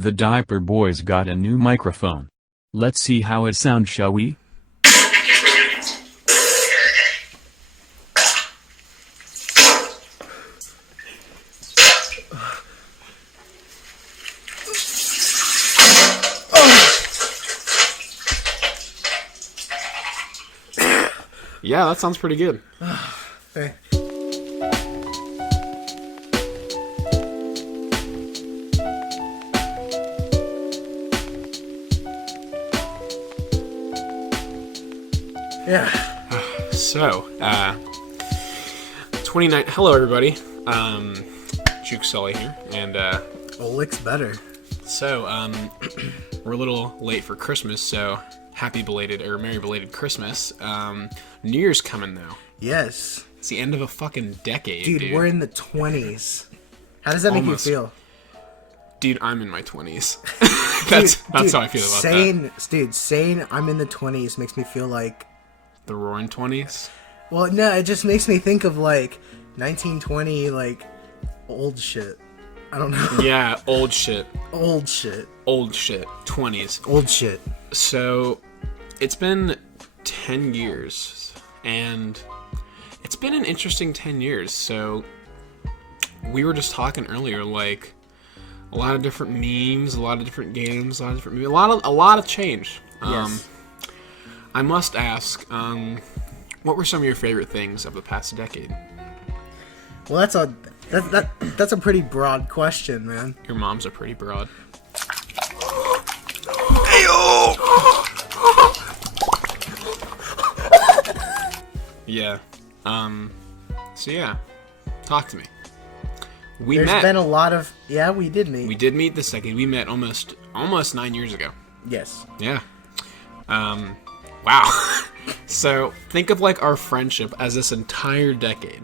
The Diaper Boys got a new microphone. Let's see how it sounds, shall we? Yeah, that sounds pretty good. Hey. Yeah. So, 29. Hello, everybody. Juke Sully here, and Oleg's better. so we're a little late for Christmas. So, happy belated or merry belated Christmas. New Year's coming though. Yes. It's the end of a fucking decade, dude. We're in the 20s. How does that make you Almost. feel? Dude, I'm in my 20s. that's how I feel about that. Dude, saying I'm in the 20s makes me feel like... The roaring 20s. Well, no, it just makes me think of, like, 1920, like, old shit. I don't know. Yeah, old shit. Old shit. Old shit. 20s. Old shit. So, it's been 10 years, and it's been an interesting 10 years. So, we were just talking earlier, like, a lot of different memes, a lot of different games, a lot of different movies, a lot of change. Yes. I must ask, what were some of your favorite things of the past decade? Well, that's a pretty broad question, man. Your mom's are pretty broad. Yeah. So yeah, talk to me. There's been a lot of... Yeah, we did meet. We did meet this decade. We met almost 9 years ago. Yes. Yeah. Wow. So think of like our friendship as this entire decade.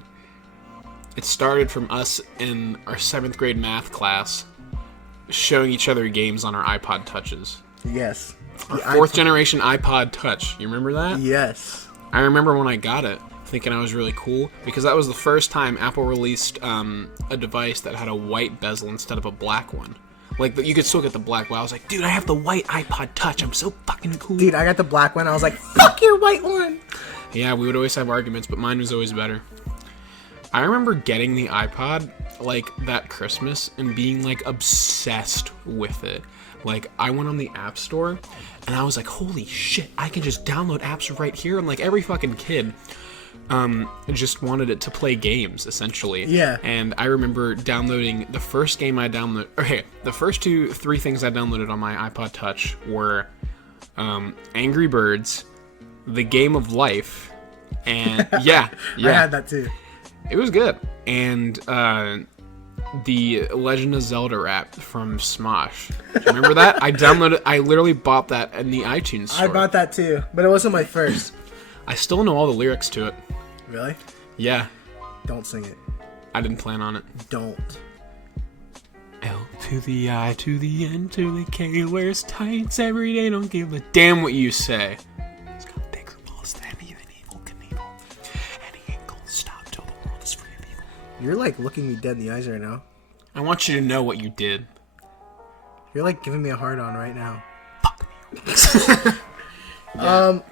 It started from us in our 7th grade math class showing each other games on our iPod Touches. Yes. Our 4th generation iPod Touch. You remember that? Yes. I remember when I got it, thinking I was really cool, because that was the first time Apple released a device that had a white bezel instead of a black one. Like, you could still get the black one. I was like, dude, I have the white iPod Touch. I'm so fucking cool. Dude, I got the black one. I was like, fuck your white one. Yeah, we would always have arguments, but mine was always better. I remember getting the iPod, like, that Christmas and being, like, obsessed with it. Like, I went on the App Store, and I was like, holy shit, I can just download apps right here. And, like, every fucking kid just wanted it to play games, essentially. Yeah. And I remember downloading the first game I downloaded. Okay, the first 3 things I downloaded on my iPod Touch were Angry Birds, The Game of Life, and yeah. I had that too. It was good. And the Legend of Zelda rap from Smosh. Do you remember that? I literally bought that in the iTunes store. I bought that too, but it wasn't my first. I still know all the lyrics to it. Really? Yeah. Don't sing it. I didn't plan on it. Don't. L to the I to the N to the K, wears tights every day, don't give a damn what you say. He's got bigger balls than even Evil Knievel. And he ain't gonna stop till the world is free of evil. You're like looking me dead in the eyes right now. I want you to know what you did. You're like giving me a hard on right now. Fuck me.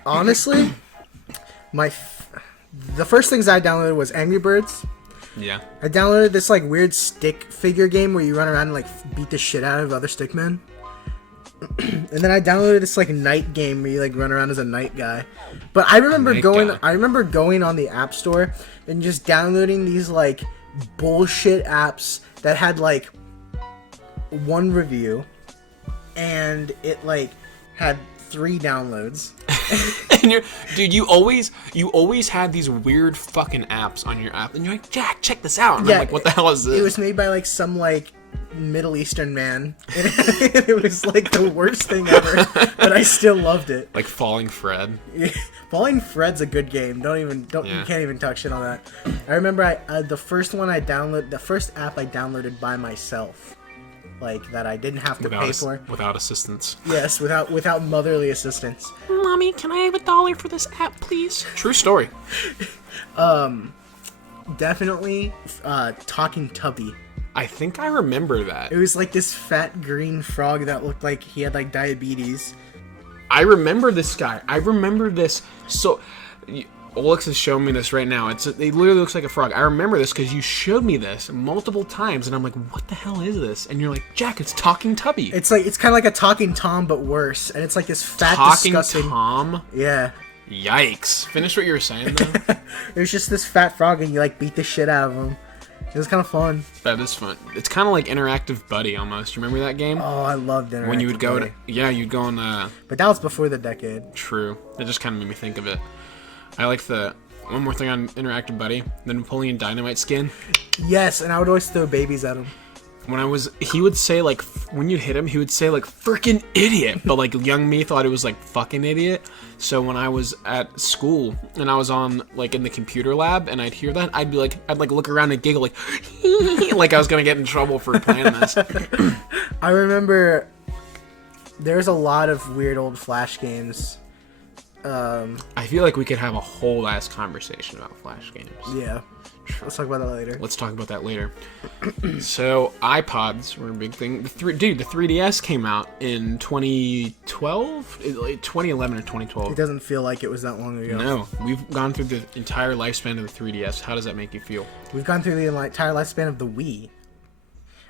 Honestly, the first things I downloaded was Angry Birds. Yeah. I downloaded this like weird stick figure game where you run around and like beat the shit out of other stickmen. And then I downloaded this like night game where you like run around as a night guy. But I remember going on the App Store and just downloading these like bullshit apps that had like one review and it like had 3 downloads. And dude, you always had these weird fucking apps on your app, and you're like, Jack, check this out. And I'm like, what the hell is this? It was made by like some like Middle Eastern man. And it was like the worst thing ever, but I still loved it. Like Falling Fred. Falling Fred's a good game. You can't even talk shit on that. I remember the first app I downloaded by myself. Like, that I didn't have to pay for. Without assistance. Yes, without motherly assistance. Mommy, can I have $1 for this app, please? True story. Definitely, Talking Tubby. I think I remember that. It was like this fat green frog that looked like he had like diabetes. I remember this guy. I remember this. So, Olix is showing me this right now. It literally looks like a frog. I remember this because you showed me this multiple times, and I'm like, what the hell is this? And you're like, Jack, it's Talking Tubby. It's kind of like a Talking Tom, but worse. And it's like this fat, Talking disgusting... Tom? Yeah. Yikes. Finish what you were saying, though. It was just this fat frog, and you like beat the shit out of him. It was kind of fun. That is fun. It's kind of like Interactive Buddy, almost. You remember that game? Oh, I loved it. When you would go to... Yeah, you'd go on... But that was before the decade. True. That just kind of made me think of it. I like the... One more thing on Interactive Buddy. The Napoleon Dynamite skin. Yes, and I would always throw babies at him. He would say, like, when you'd hit him, he would say, like, frickin' idiot. But, like, young me thought it was, like, fucking idiot. So when I was at school and I was on, like, in the computer lab and I'd hear that, I'd look around and giggle, like, like I was gonna get in trouble for playing this. I remember there's a lot of weird old Flash games. I feel like we could have a whole ass conversation about Flash games. Yeah. Let's talk about that later. Let's talk about that later. So, iPods were a big thing. The 3DS came out in 2012? 2011 or 2012. It doesn't feel like it was that long ago. No. We've gone through the entire lifespan of the 3DS. How does that make you feel? We've gone through the entire lifespan of the Wii.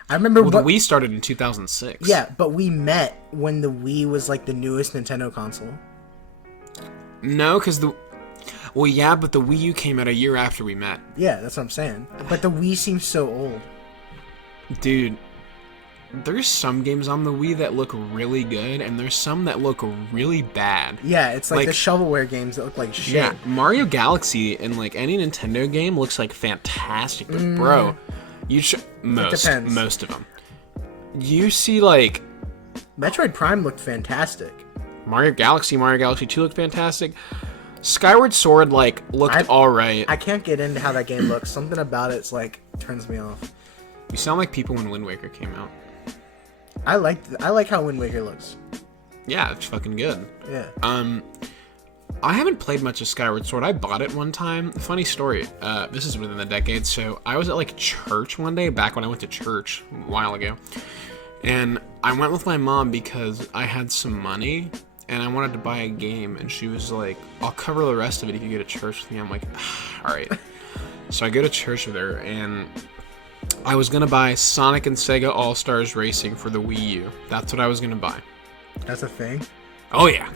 I remember... the Wii started in 2006. Yeah, but we met when the Wii was, like, the newest Nintendo console. No, because the... Well, yeah, but the Wii U came out a year after we met. Yeah, that's what I'm saying. But the Wii seems so old. Dude, there's some games on the Wii that look really good, and there's some that look really bad. Yeah, it's like the shovelware games that look like shit. Yeah, Mario Galaxy in, like, any Nintendo game looks, like, fantastic. But, bro, you should... Most of them. You see, like... Metroid Prime looked fantastic. Mario Galaxy 2 looked fantastic. Skyward Sword, like, looked alright. I can't get into how that game looks. Something about it's like, turns me off. You sound like people when Wind Waker came out. I like how Wind Waker looks. Yeah, it's fucking good. Yeah. I haven't played much of Skyward Sword. I bought it one time. Funny story. This is within the decade. So I was at, like, church one day, back when I went to church a while ago. And I went with my mom because I had some money and I wanted to buy a game, and she was like, I'll cover the rest of it if you go to church with me. I'm like, alright. So I go to church with her, and I was gonna buy Sonic and Sega All-Stars Racing for the Wii U. That's what I was gonna buy. That's a thing? Oh yeah.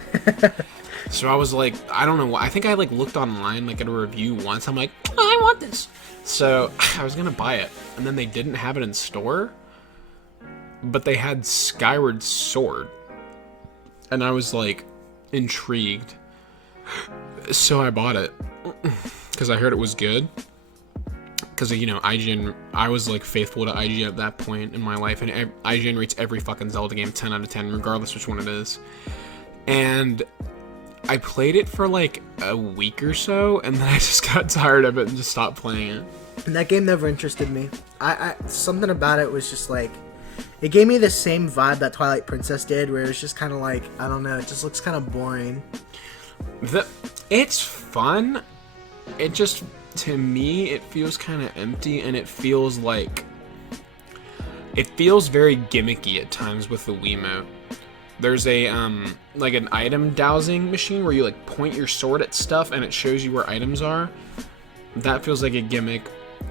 So I was like, I don't know, I think I like looked online like at a review once. I'm like, I want this. So I was gonna buy it, and then they didn't have it in store, but they had Skyward Sword. And I was, like, intrigued. So I bought it. Because I heard it was good. Because, you know, IGN... I was, like, faithful to IGN at that point in my life. And IGN rates every fucking Zelda game 10 out of 10, regardless which one it is. And I played it for, like, a week or so. And then I just got tired of it and just stopped playing it. And that game never interested me. Something about it was just, like... It gave me the same vibe that Twilight Princess did, where it was just kind of like, I don't know, it just looks kind of boring. It's fun. It just, to me, it feels kind of empty, and it feels like... It feels very gimmicky at times with the Wiimote. There's a, like an item dowsing machine where you, like, point your sword at stuff and it shows you where items are. That feels like a gimmick.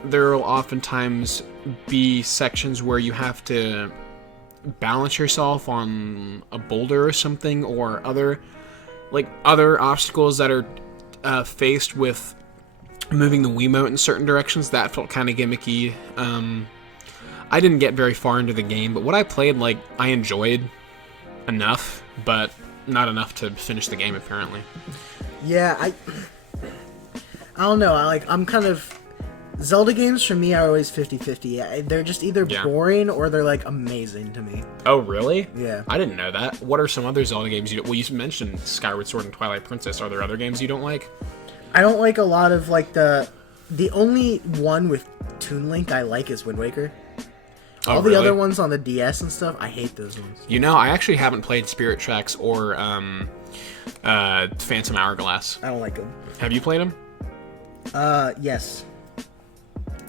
There will oftentimes be sections where you have to balance yourself on a boulder or something, or other obstacles that are faced with moving the Wiimote in certain directions. That felt kind of gimmicky. I didn't get very far into the game, but what I played, like, I enjoyed enough, but not enough to finish the game, apparently. Yeah, I don't know. I'm kind of... Zelda games for me are always 50-50. They're just either boring or they're like amazing to me. Oh, really? Yeah. I didn't know that. What are some other Zelda games you... Well, you mentioned Skyward Sword and Twilight Princess. Are there other games you don't like? I don't like a lot of like the only one with Toon Link I like is Wind Waker. All the other ones on the DS and stuff, I hate those ones. You know, I actually haven't played Spirit Tracks or Phantom Hourglass. I don't like them. Have you played them? Yes.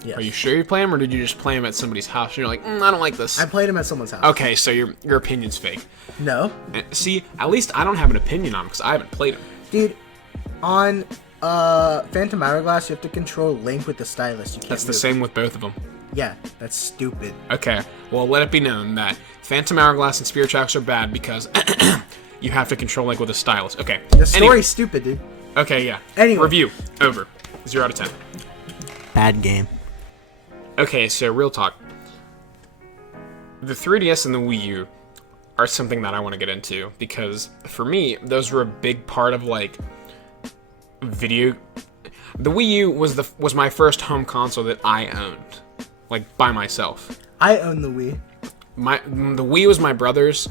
Yes. Are you sure you play them, or did you just play them at somebody's house and you're like, I don't like this? I played him at someone's house. Okay, so your opinion's fake. No. See, at least I don't have an opinion on them because I haven't played them. Dude, on Phantom Hourglass, you have to control Link with the stylus. You can't That's the move. same with both of them. Yeah, that's stupid. Okay, well, let it be known that Phantom Hourglass and Spirit Tracks are bad because you have to control Link with a stylus. Okay. The story's stupid, dude. Okay, yeah. Anyway. Review. Over. 0 out of 10. Bad game. Okay, so real talk. The 3DS and the Wii U are something that I want to get into because for me, those were a big part of like video. The Wii U was my first home console that I owned, like by myself. I own the Wii. The Wii was my brother's,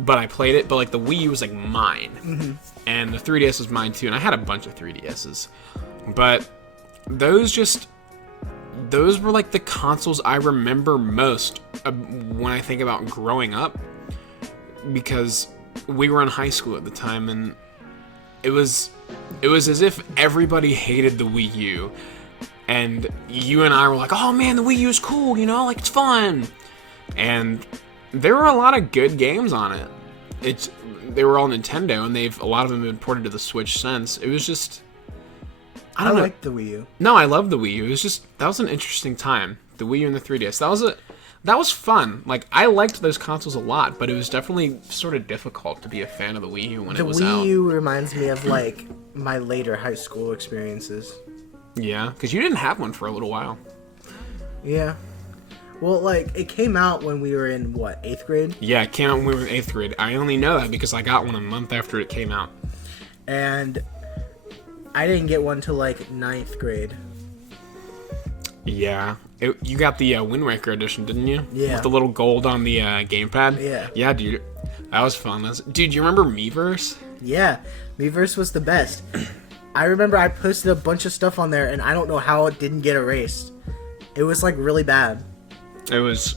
but I played it. But like the Wii U was like mine, and the 3DS was mine too. And I had a bunch of 3DSs, but those were like the consoles I remember most when I think about growing up, because we were in high school at the time, and it was as if everybody hated the Wii U, and you and I were like, oh man, the Wii U is cool, you know, like it's fun, and there were a lot of good games on it. They were all Nintendo, and a lot of them have been ported to the Switch since. It was just, I don't know. like the Wii U. No, I love the Wii U. It was just, that was an interesting time. The Wii U and the 3DS. That was fun. Like, I liked those consoles a lot, but it was definitely sort of difficult to be a fan of the Wii U when it was out. The Wii U reminds me of, like, my later high school experiences. Yeah, because you didn't have one for a little while. Yeah. Well, like, it came out when we were in, what, 8th grade? Yeah, it came out when we were in 8th grade. I only know that because I got one a month after it came out. And I didn't get one till, like, 9th grade. Yeah. You got the Wind Waker edition, didn't you? Yeah. With the little gold on the gamepad? Yeah. Yeah, dude. That was fun. Dude, you remember Miiverse? Yeah. Miiverse was the best. I remember I posted a bunch of stuff on there, and I don't know how it didn't get erased. It was, like, really bad. It was...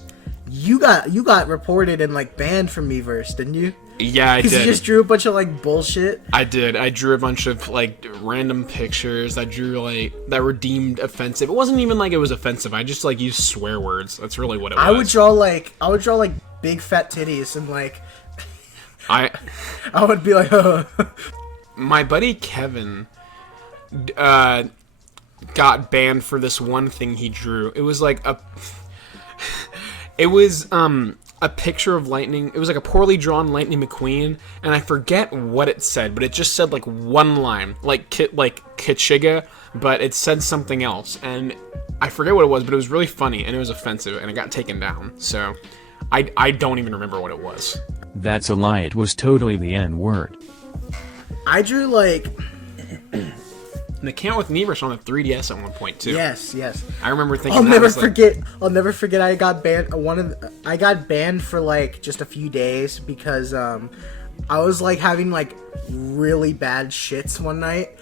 You got reported and, like, banned from Miiverse, didn't you? Yeah, I did. Because you just drew a bunch of, like, bullshit. I did. I drew a bunch of, like, random pictures. I drew, like, that were deemed offensive. It wasn't even like it was offensive. I just, like, used swear words. That's really what it was. I would draw, like, big fat titties and, like... I would be like, My buddy Kevin got banned for this one thing he drew. It was, like, a picture of Lightning. It was like a poorly drawn Lightning McQueen, and I forget what it said, but it just said like one line, like Kichiga, but it said something else, and I forget what it was, but it was really funny, and it was offensive, and it got taken down. So I don't even remember what it was. That's a lie. It was totally the N-word. I drew like... And it came out with Miiverse on the 3DS at one point too. Yes. I remember thinking. I'll never forget. I got banned. I got banned for like just a few days because I was like having like really bad shits one night,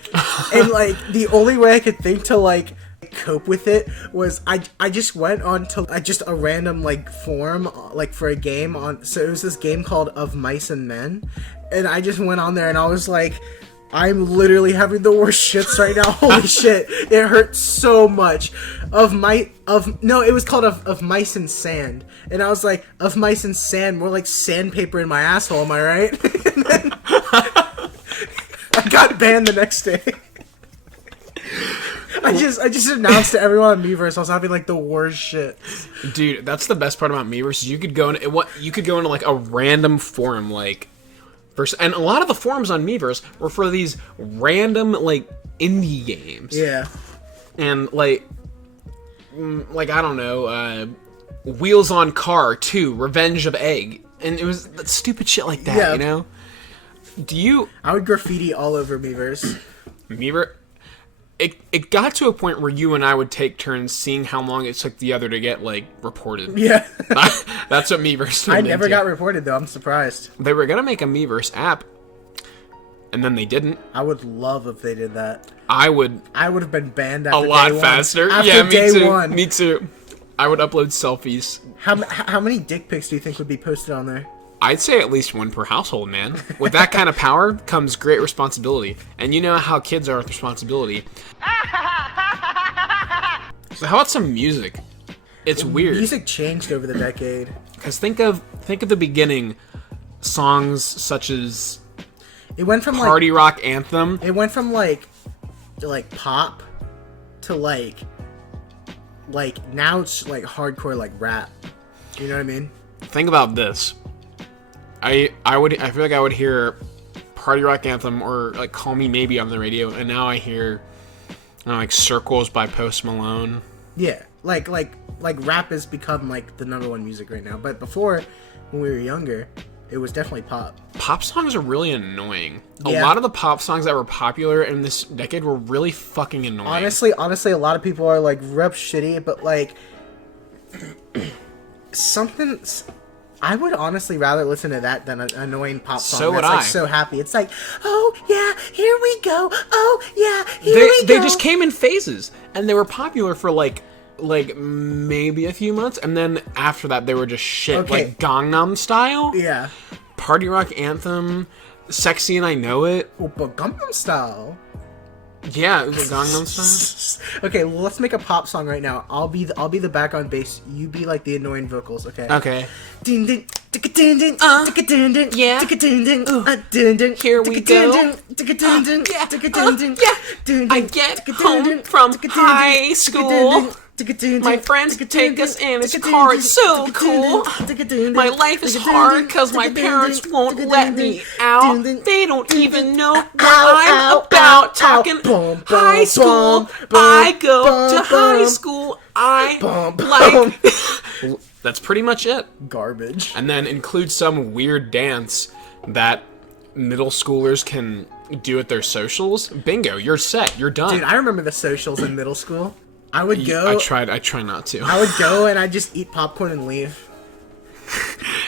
and like the only way I could think to like cope with it was I just went on to just a random like forum like for a game on. So it was this game called Of Mice and Men, and I just went on there and I was like, I'm literally having the worst shits right now. Holy shit. It hurts so much. It was called of Mice and Sand. And I was like, Of Mice and Sand, more like sandpaper in my asshole, am I right? And then I got banned the next day. I just announced to everyone on Miiverse I was having like the worst shit. Dude, that's the best part about Miiverse. You could go into like a random forum like and a lot of the forums on Miiverse were for these random, like, indie games. Yeah. And, like, I don't know, Wheels on Car 2, Revenge of Egg. And it was stupid shit like that, you know? I would graffiti all over Miiverse. Miiverse? It got to a point where you and I would take turns seeing how long it took the other to get, like, reported. Yeah. That's what Miiverse turned I never into. got reported, though. I'm surprised. They were going to make a Miiverse app, and then they didn't. I would love if they did that. I would have been banned after a lot day one. faster. After yeah, me day too. one. Me too. I would upload selfies. How many dick pics do you think would be posted on there? I'd say at least one per household, man. With that kind of power comes great responsibility. And you know how kids are with responsibility. So how about some music? It's weird. Music changed over the decade. Because think of the beginning, songs such as It went from Party Rock Anthem. It went from like pop to like now it's like hardcore like rap. You know what I mean? Think about this. I feel like I would hear Party Rock Anthem or like Call Me Maybe on the radio, and now I hear like Circles by Post Malone. Yeah, like rap has become like the number one music right now. But before, when we were younger, it was definitely pop. Pop songs are really annoying. Yeah. A lot of the pop songs that were popular in this decade were really fucking annoying. Honestly, a lot of people are like rep shitty, but like something. I would honestly rather listen to that than an annoying pop song. So would that's, like, I. so happy. It's like, oh yeah, here we go. Oh yeah, here we go. They just came in phases, and they were popular for like maybe a few months, and then after that they were just shit. Okay. Like Gangnam Style, Yeah. Party Rock Anthem, Sexy and I Know It. Oppa Gangnam Style. Yeah, it was Gangnam Style. Okay, well, let's make a pop song right now. I'll be the background bass. You be like the annoying vocals. Okay. Okay. Din din ticka din din ticka din din yeah. ticka din din din din. Here we go. Ticka din din Yeah. ticka din din. Yeah. Din I din, get ticka din home din, from ticka din din, high ticka school. din din, ticka din din, My friends ticka take din us din, in his ticka car. din It's din, so ticka din cool. din, ticka din din, My life is ticka din hard din, because my ticka din parents din, won't ticka let din me din, out. din din, They don't even know what Ow, I'm ow, about. ow, Talking ow. Bum, high bum, school. bum, I go bum, to high bum. school. I Bum, bum. like. That's pretty much it. Garbage. And then include some weird dance that middle schoolers can do at their socials. Bingo, you're set. You're done. Dude, I remember the socials in middle school. I would go. I try not to. I would go and I'd just eat popcorn and leave.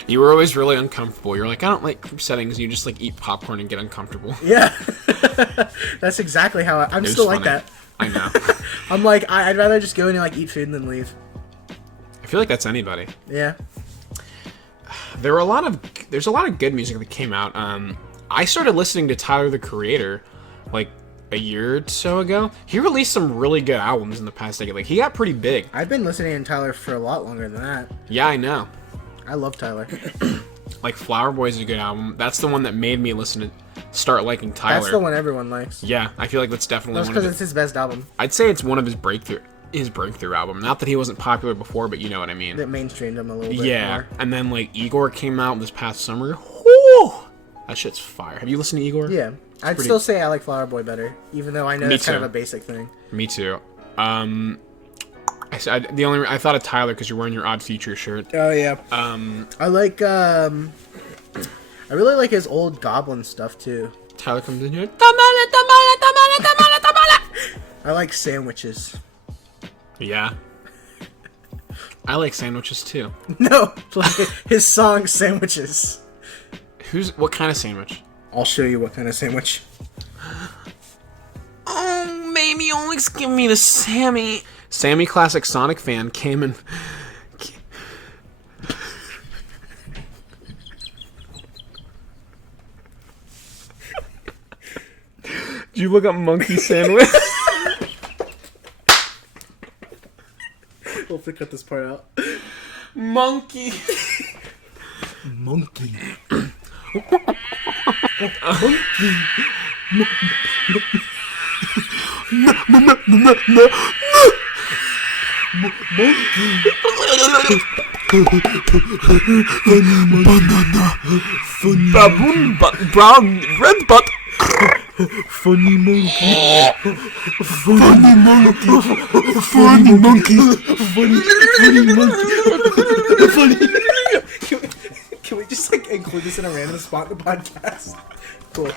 You were always really uncomfortable. You're like, I don't like group settings. You just like eat popcorn and get uncomfortable. Yeah. That's exactly how I'm It was still like funny. that. I know. I'm like, I'd rather just go in and like eat food and then leave. I feel like that's anybody. Yeah. There's a lot of good music that came out. I started listening to Tyler the Creator like a year or so ago. He released some really good albums in the past decade. Like he got pretty big. I've been listening to Tyler for a lot longer than that. Yeah, I know. I love Tyler. Like Flower Boy is a good album. That's the one that made me start liking Tyler. That's the one everyone likes. Yeah, I feel like that's definitely That's one of because it's his best album. I'd say it's one of his breakthrough album. Not that he wasn't popular before, but you know what I mean. That mainstreamed him a little bit Yeah, more. and then like Igor came out this past summer. Whew! That shit's fire. Have you listened to Igor? Yeah. I'd pretty- still say I like Flower Boy better, even though I know Me it's kind of too. a basic thing. Me too. I thought of Tyler because you're wearing your Odd Future shirt. Oh yeah. I like I really like his old Goblin stuff too. Tyler comes in here. I like Sandwiches. Yeah. I like sandwiches too. No, like his song Sandwiches. What kind of sandwich? I'll show you what kind of sandwich. Oh, maybe always give me the Sammy. Sammy, classic Sonic fan, came and. Did you look up monkey sandwich? We'll have to cut this part out. Monkey. Monkey. Baboon butt, brown, red butt. Funny monkey. Funny monkey. Funny monkey. Funny monkey. Funny. Can we just like include this in a random spot in the podcast? Cool.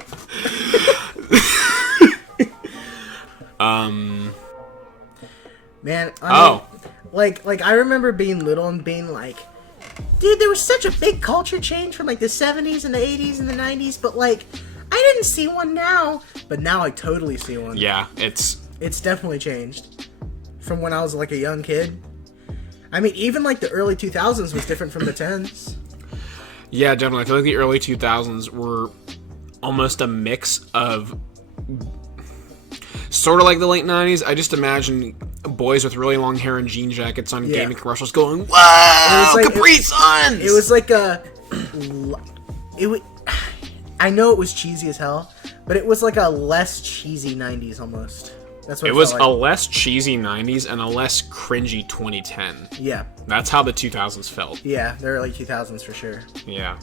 Man, I mean, like I remember being little and being like, dude, there was such a big culture change from like the 70s and the 80s and the 90s, but like I didn't see one now. But now I totally see one. Yeah, it's definitely changed from when I was like a young kid. I mean, even like the early 2000s was different from the 10s. Yeah, definitely. I feel like the early 2000s were almost a mix of... sort of like the late 90s. I just imagine boys with really long hair and jean jackets on gaming commercials going, "Wow, like, Capri Suns!" It was like I know it was cheesy as hell, but it was like a less cheesy 90s almost. That's what it was like. a less cheesy 90s and a less cringy 2010. Yeah. That's how the 2000s felt. Yeah, the early 2000s for sure. Yeah.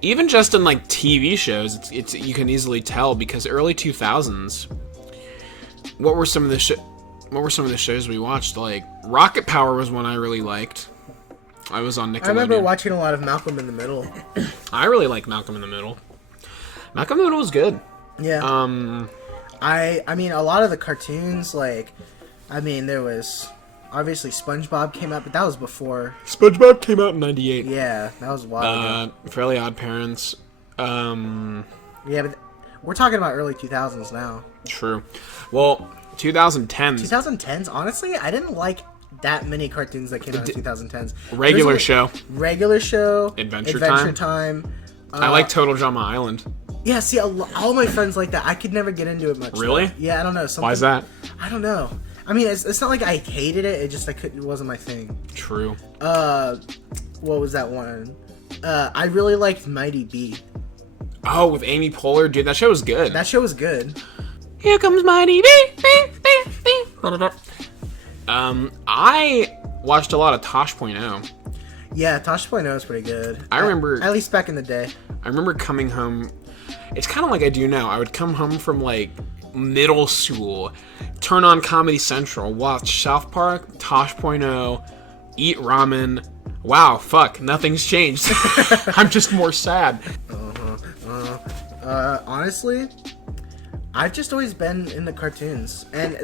Even just in like TV shows, it's you can easily tell because early 2000s. What were some of the shows we watched? Like Rocket Power was one I really liked. I was on Nickelodeon. I remember watching a lot of Malcolm in the Middle. I really like Malcolm in the Middle. Malcolm in the Middle was good. Yeah. I mean, a lot of the cartoons, like, I mean, there was, obviously SpongeBob came out, but that was before. SpongeBob came out in 98. Yeah, that was a while ago. Fairly Odd Parents. Yeah, but we're talking about early 2000s now. True. Well, 2010s. 2010s, honestly, I didn't like that many cartoons that came out in 2010s. Regular Show. Adventure Time. I like Total Drama Island. Yeah, see, all my friends like that. I could never get into it much. Really? Though. Yeah, I don't know. Why is that? I don't know. I mean, it's not like I hated it. It just it wasn't my thing. True. What was that one? I really liked Mighty B. Oh, with Amy Poehler, dude, that show was good. That show was good. Here comes Mighty B. I watched a lot of Tosh.0. Yeah, Tosh.0 is pretty good. I remember, at least back in the day. I remember coming home. It's kind of like I do now. I would come home from like middle school, turn on Comedy Central, watch South Park, Tosh.0, eat ramen. Wow, fuck, nothing's changed. I'm just more sad. Honestly, I've just always been into cartoons, and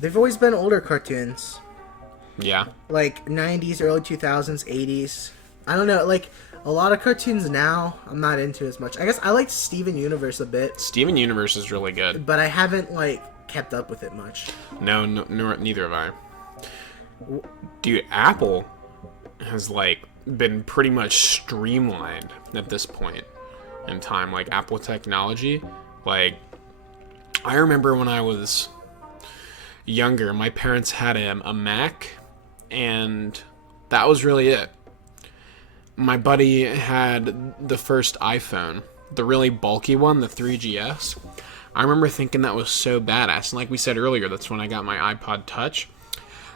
they've always been older cartoons. Yeah. Like 90s, early 2000s, 80s. I don't know, like a lot of cartoons now I'm not into as much. I guess I liked Steven Universe a bit. Steven Universe is really good. But I haven't like kept up with it much. No, neither have I. Dude, Apple has like been pretty much streamlined at this point in time. Like Apple technology, like I remember when I was younger, my parents had a Mac, and that was really it. My buddy had the first iPhone, the really bulky one, the 3GS. I remember thinking that was so badass, and like we said earlier, that's when I got my iPod Touch.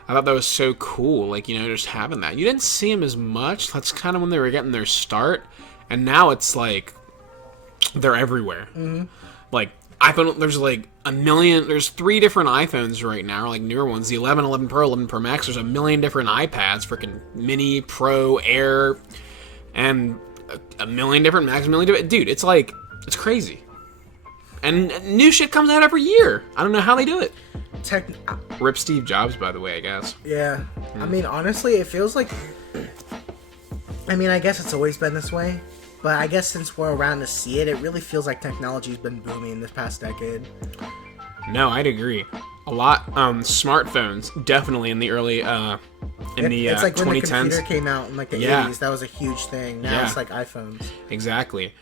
I thought that was so cool, like, you know, just having that. You didn't see them as much. That's kind of when they were getting their start, and now it's like they're everywhere. Mm-hmm. Like iPhone, there's like a million. There's 3 different iPhones right now, like newer ones. The 11, 11 Pro, 11 Pro Max. There's a million different iPads, freaking Mini, Pro, Air, and a million different Macs. A million different. Dude, it's like it's crazy. And new shit comes out every year. I don't know how they do it. Rip Steve Jobs, by the way, I guess. Yeah. I mean, honestly, it feels like... I mean, I guess it's always been this way. But I guess since we're around to see it, it really feels like technology's been booming this past decade. No, I'd agree. A lot, smartphones, definitely in the early, it's like 2010s. When the computer came out in like the 80s, that was a huge thing. Now it's like iPhones. Exactly.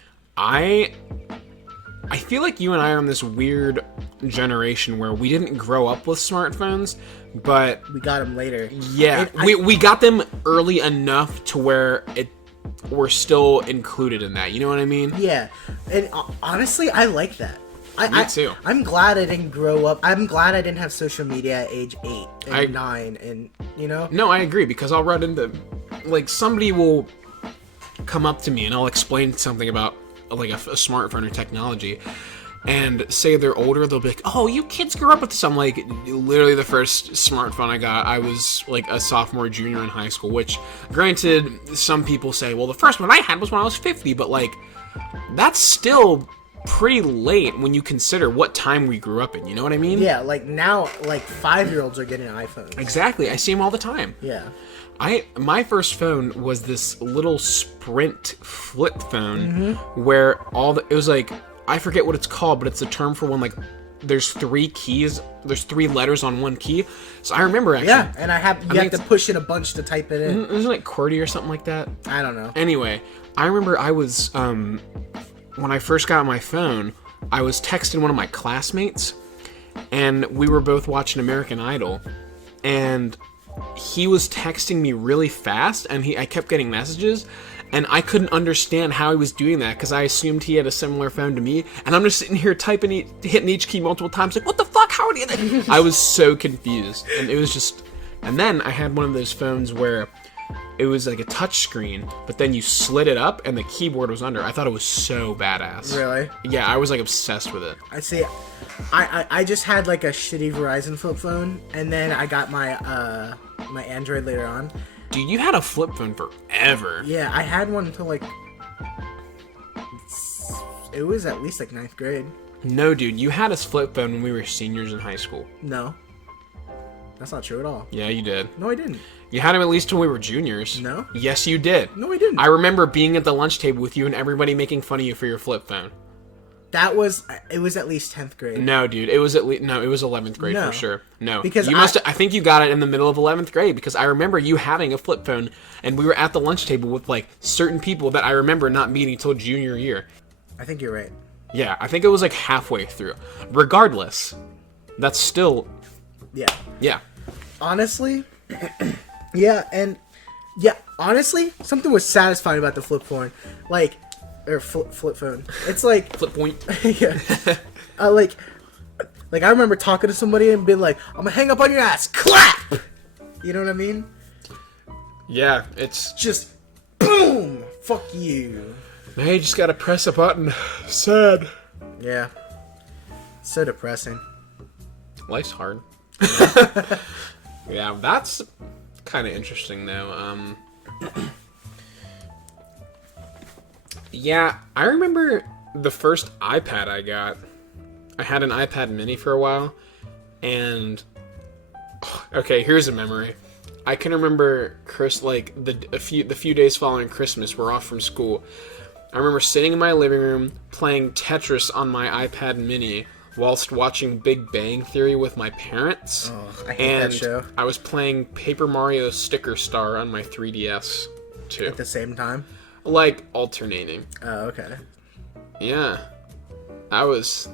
I feel like you and I are in this weird generation where we didn't grow up with smartphones, but... We got them later. Yeah, we got them early enough to where we're still included in that. You know what I mean? Yeah. And honestly, I like that. Me too. I'm glad I didn't grow up. I'm glad I didn't have social media at age 8 and 9 and, you know? No, I agree, because I'll run into... Like, somebody will come up to me and I'll explain something about like a smartphone or technology, and say they're older, they'll be like, oh, you kids grew up with this. I'm like, literally the first smartphone I got, I was like a sophomore, junior in high school, which granted, some people say, well, the first one I had was when I was 50, but like, that's still pretty late when you consider what time we grew up in, you know what I mean? Yeah, like now, like 5-year-olds are getting iPhones. Exactly, I see them all the time. Yeah. My first phone was this little Sprint flip phone where it was like, I forget what it's called, but it's a term for when like there's 3 keys, there's 3 letters on one key. So I remember actually. Yeah, and you have to push in a bunch to type it in. Isn't it like QWERTY or something like that? I don't know. Anyway, I remember I was, when I first got my phone, I was texting one of my classmates, and we were both watching American Idol, and he was texting me really fast, and I kept getting messages, and I couldn't understand how he was doing that because I assumed he had a similar phone to me, and I'm just sitting here typing, hitting each key multiple times, like, what the fuck? How are you? I was so confused, and it was just. And then I had one of those phones where it was like a touch screen, but then you slid it up and the keyboard was under. I thought it was so badass. Really? Yeah, I was like obsessed with it. I see. I just had like a shitty Verizon flip phone, and then I got my my Android later on. Dude, you had a flip phone forever. Yeah, I had one until like it was at least like 9th grade. No, dude, you had a flip phone when we were seniors in high school. No. That's not true at all. Yeah, you did. No, I didn't. You had him at least when we were juniors. No. Yes, you did. No, I didn't. I remember being at the lunch table with you and everybody making fun of you for your flip phone. It was at least 10th grade. No, dude, it was it was 11th grade No. for sure. No, Because I think you got it in the middle of 11th grade because I remember you having a flip phone and we were at the lunch table with like certain people that I remember not meeting until junior year. I think you're right. Yeah, I think it was like halfway through. Regardless, that's still Yeah. Honestly, honestly, something was satisfying about the flip phone, flip phone. It's like flip point. yeah, like I remember talking to somebody and being like, "I'm gonna hang up on your ass, clap." You know what I mean? Yeah, it's just boom, fuck you. Now you just gotta press a button. Sad. Yeah, so depressing. Life's hard. Yeah, that's kind of interesting though. Yeah, I remember the first iPad I got. I had an iPad mini for a while, and okay, here's a memory. I can remember the few days following Christmas, we're off from school. I remember sitting in my living room playing Tetris on my iPad mini whilst watching Big Bang Theory with my parents. Oh, I hate that show. I was playing Paper Mario Sticker Star on my 3DS too. At the same time? Like alternating. Oh, okay. Yeah. I was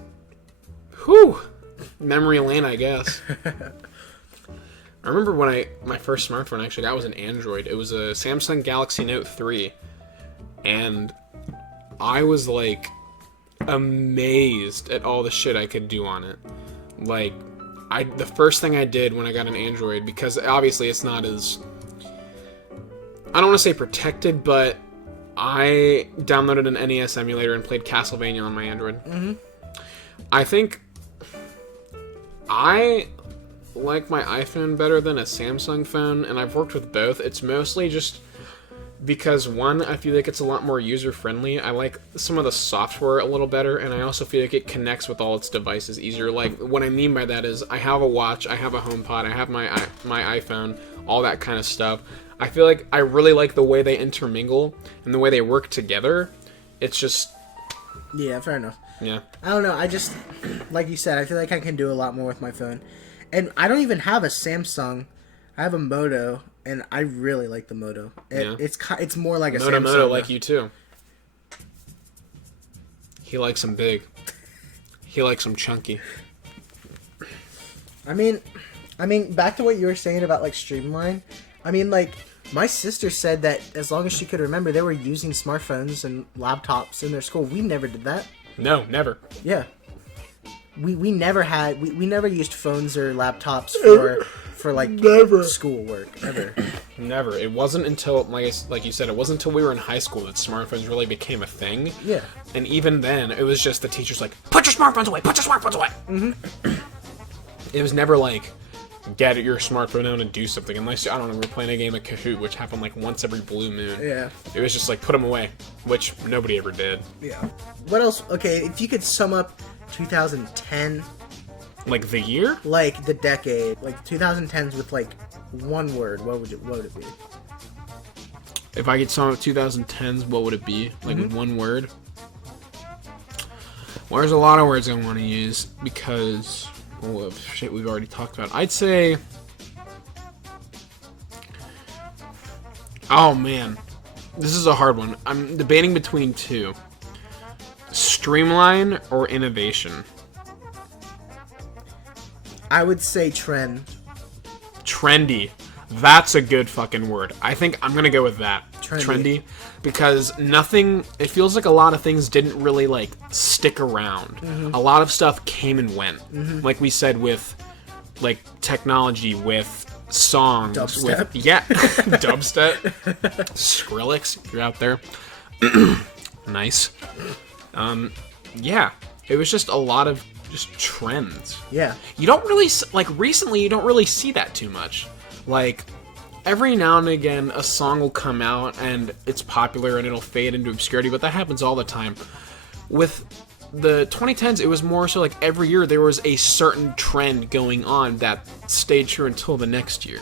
memory lane, I guess. I remember when my first smartphone actually got was an Android. It was a Samsung Galaxy Note 3. And I was like amazed at all the shit I could do on it. Like, the first thing I did when I got an Android, because obviously it's not as, I don't want to say protected, but I downloaded an NES emulator and played Castlevania on my Android. Mm-hmm. I think I like my iPhone better than a Samsung phone, and I've worked with both. It's mostly just because, one, I feel like it's a lot more user-friendly. I like some of the software a little better, and I also feel like it connects with all its devices easier. Like, what I mean by that is I have a watch, I have a HomePod, I have my iPhone, all that kind of stuff. I feel like I really like the way they intermingle and the way they work together. It's just... Yeah, fair enough. Yeah. I don't know, I just... Like you said, I feel like I can do a lot more with my phone. And I don't even have a Samsung. I have a Moto, and I really like the Moto. It's more like a Samsung. Moto like you too. He likes them big. He likes them chunky. I mean, back to what you were saying about like Streamline. I mean, like my sister said that as long as she could remember, they were using smartphones and laptops in their school. We never did that. No, never. Yeah. We never had we never used phones or laptops for like schoolwork ever. Never. It wasn't until like you said, it wasn't until we were in high school that smartphones really became a thing. Yeah. And even then, it was just the teachers like, put your smartphones away, put your smartphones away. Mm-hmm. It was never like, get your smartphone out and do something. Unless, I don't know, we're playing a game of Kahoot, which happened like once every blue moon. Yeah. It was just like, put them away, which nobody ever did. Yeah. What else? Okay, if you could sum up 2010, like the year, like the decade, like 2010s with like one word, what would it be? If I could sum up 2010s, what would it be? Like with one word? Well, there's a lot of words I want to use because shit we've already talked about. I'd say, oh man, this is a hard one. I'm debating between two: streamline or innovation. I would say trend. Trendy. That's a good fucking word. I think I'm gonna go with that. Trendy. Because nothing, it feels like a lot of things didn't really, like, stick around. A lot of stuff came and went. Like we said with, like, technology, with songs. Dubstep. With, yeah. Dubstep. Skrillex, if you're out there. Nice. Yeah. It was just a lot of just trends. Yeah. You don't really, like, recently you don't really see that too much. Like, every now and again a song will come out and it's popular and it'll fade into obscurity, but that happens all the time. With the 2010s, it was more so like every year there was a certain trend going on that stayed true until the next year.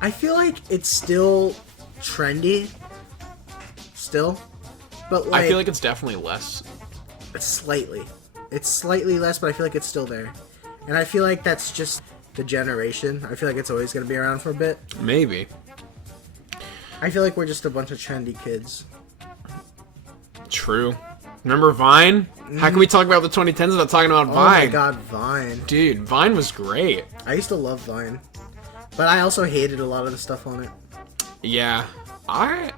I feel like it's still trendy. Still. But like, I feel like it's definitely less. Slightly. It's slightly less, but I feel like it's still there. And I feel like that's just the generation. I feel like it's always going to be around for a bit. Maybe. I feel like we're just a bunch of trendy kids. True. Remember Vine? How can we talk about the 2010s without talking about Vine? Oh my god, Vine. Dude, Vine was great. I used to love Vine. But I also hated a lot of the stuff on it. Yeah. I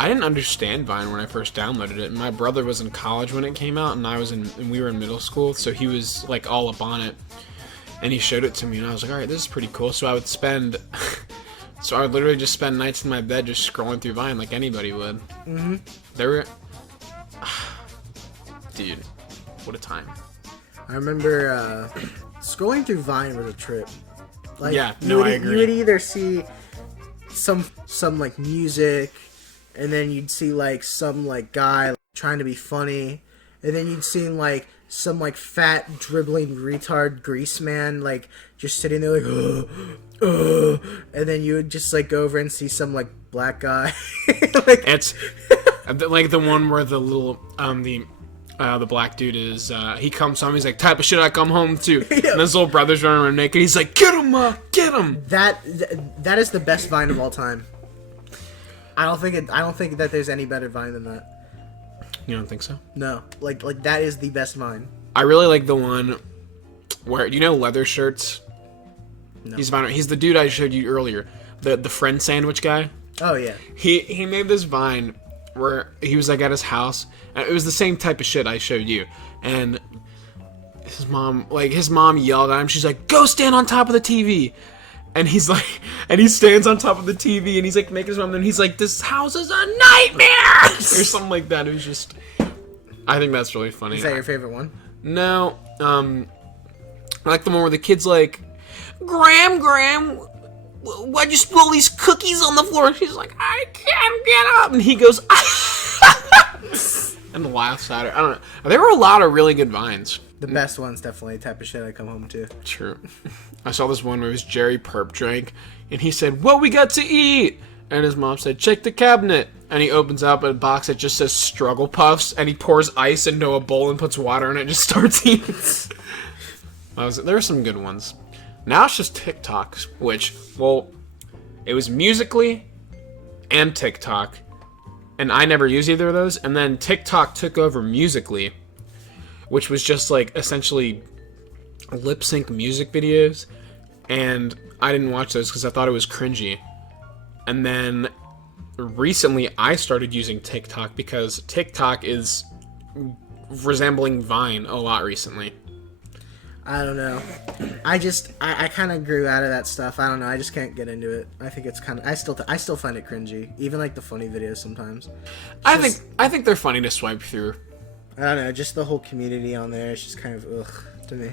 didn't understand Vine when I first downloaded it. My brother was in college when it came out, and we were in middle school, so he was like all up on it. And he showed it to me, and I was like, all right, this is pretty cool. So I would literally just spend nights in my bed just scrolling through Vine like anybody would. There were, dude, what a time. I remember scrolling through Vine was a trip. Like, yeah, no, I agree. You would either see some like music, and then you'd see like some like guy like, trying to be funny, and then you'd see like some like fat dribbling retard grease man like just sitting there like and then you would just like go over and see some like black guy like it's like the one where the little the black dude is he comes home, he's like, type of shit I come home to. Yeah. And his little brother's running around naked, he's like, get him get him. That is the best Vine of all time. I don't think that there's any better Vine than that. You don't think so? No. Like that is the best Vine. I really like the one where, you know, leather shirts? No. He's the dude I showed you earlier. The friend sandwich guy. Oh yeah. He made this Vine where he was like at his house, and it was the same type of shit I showed you. And his mom yelled at him. She's like, go stand on top of the TV. And he's like, and he stands on top of the TV, and he's like making his mom, and he's like, this house is a nightmare! Or something like that. It was just, I think that's really funny. Is that your favorite one? No, I like the one where the kid's like, Graham, why'd you spill these cookies on the floor? And she's like, I can't get up. And he goes, and laughs at her. I don't know. There were a lot of really good Vines. The best one's definitely the type of shit I come home to. True. I saw this one where it was Jerry Perp drank, and he said, what we got to eat? And his mom said, check the cabinet. And he opens up a box that just says Struggle Puffs, and he pours ice into a bowl and puts water in it and just starts eating. There were some good ones. Now it's just TikToks, which, well, it was Musical.ly and TikTok, and I never used either of those. And then TikTok took over Musical.ly, which was just like essentially lip sync music videos, and I didn't watch those because I thought it was cringy. And then recently I started using TikTok because TikTok is resembling Vine a lot recently. I don't know. I kind of grew out of that stuff. I don't know. I just can't get into it. I think it's kind of. I still find it cringy, even like the funny videos sometimes. I think they're funny to swipe through. I don't know. Just the whole community on there. It's just kind of ugh to me.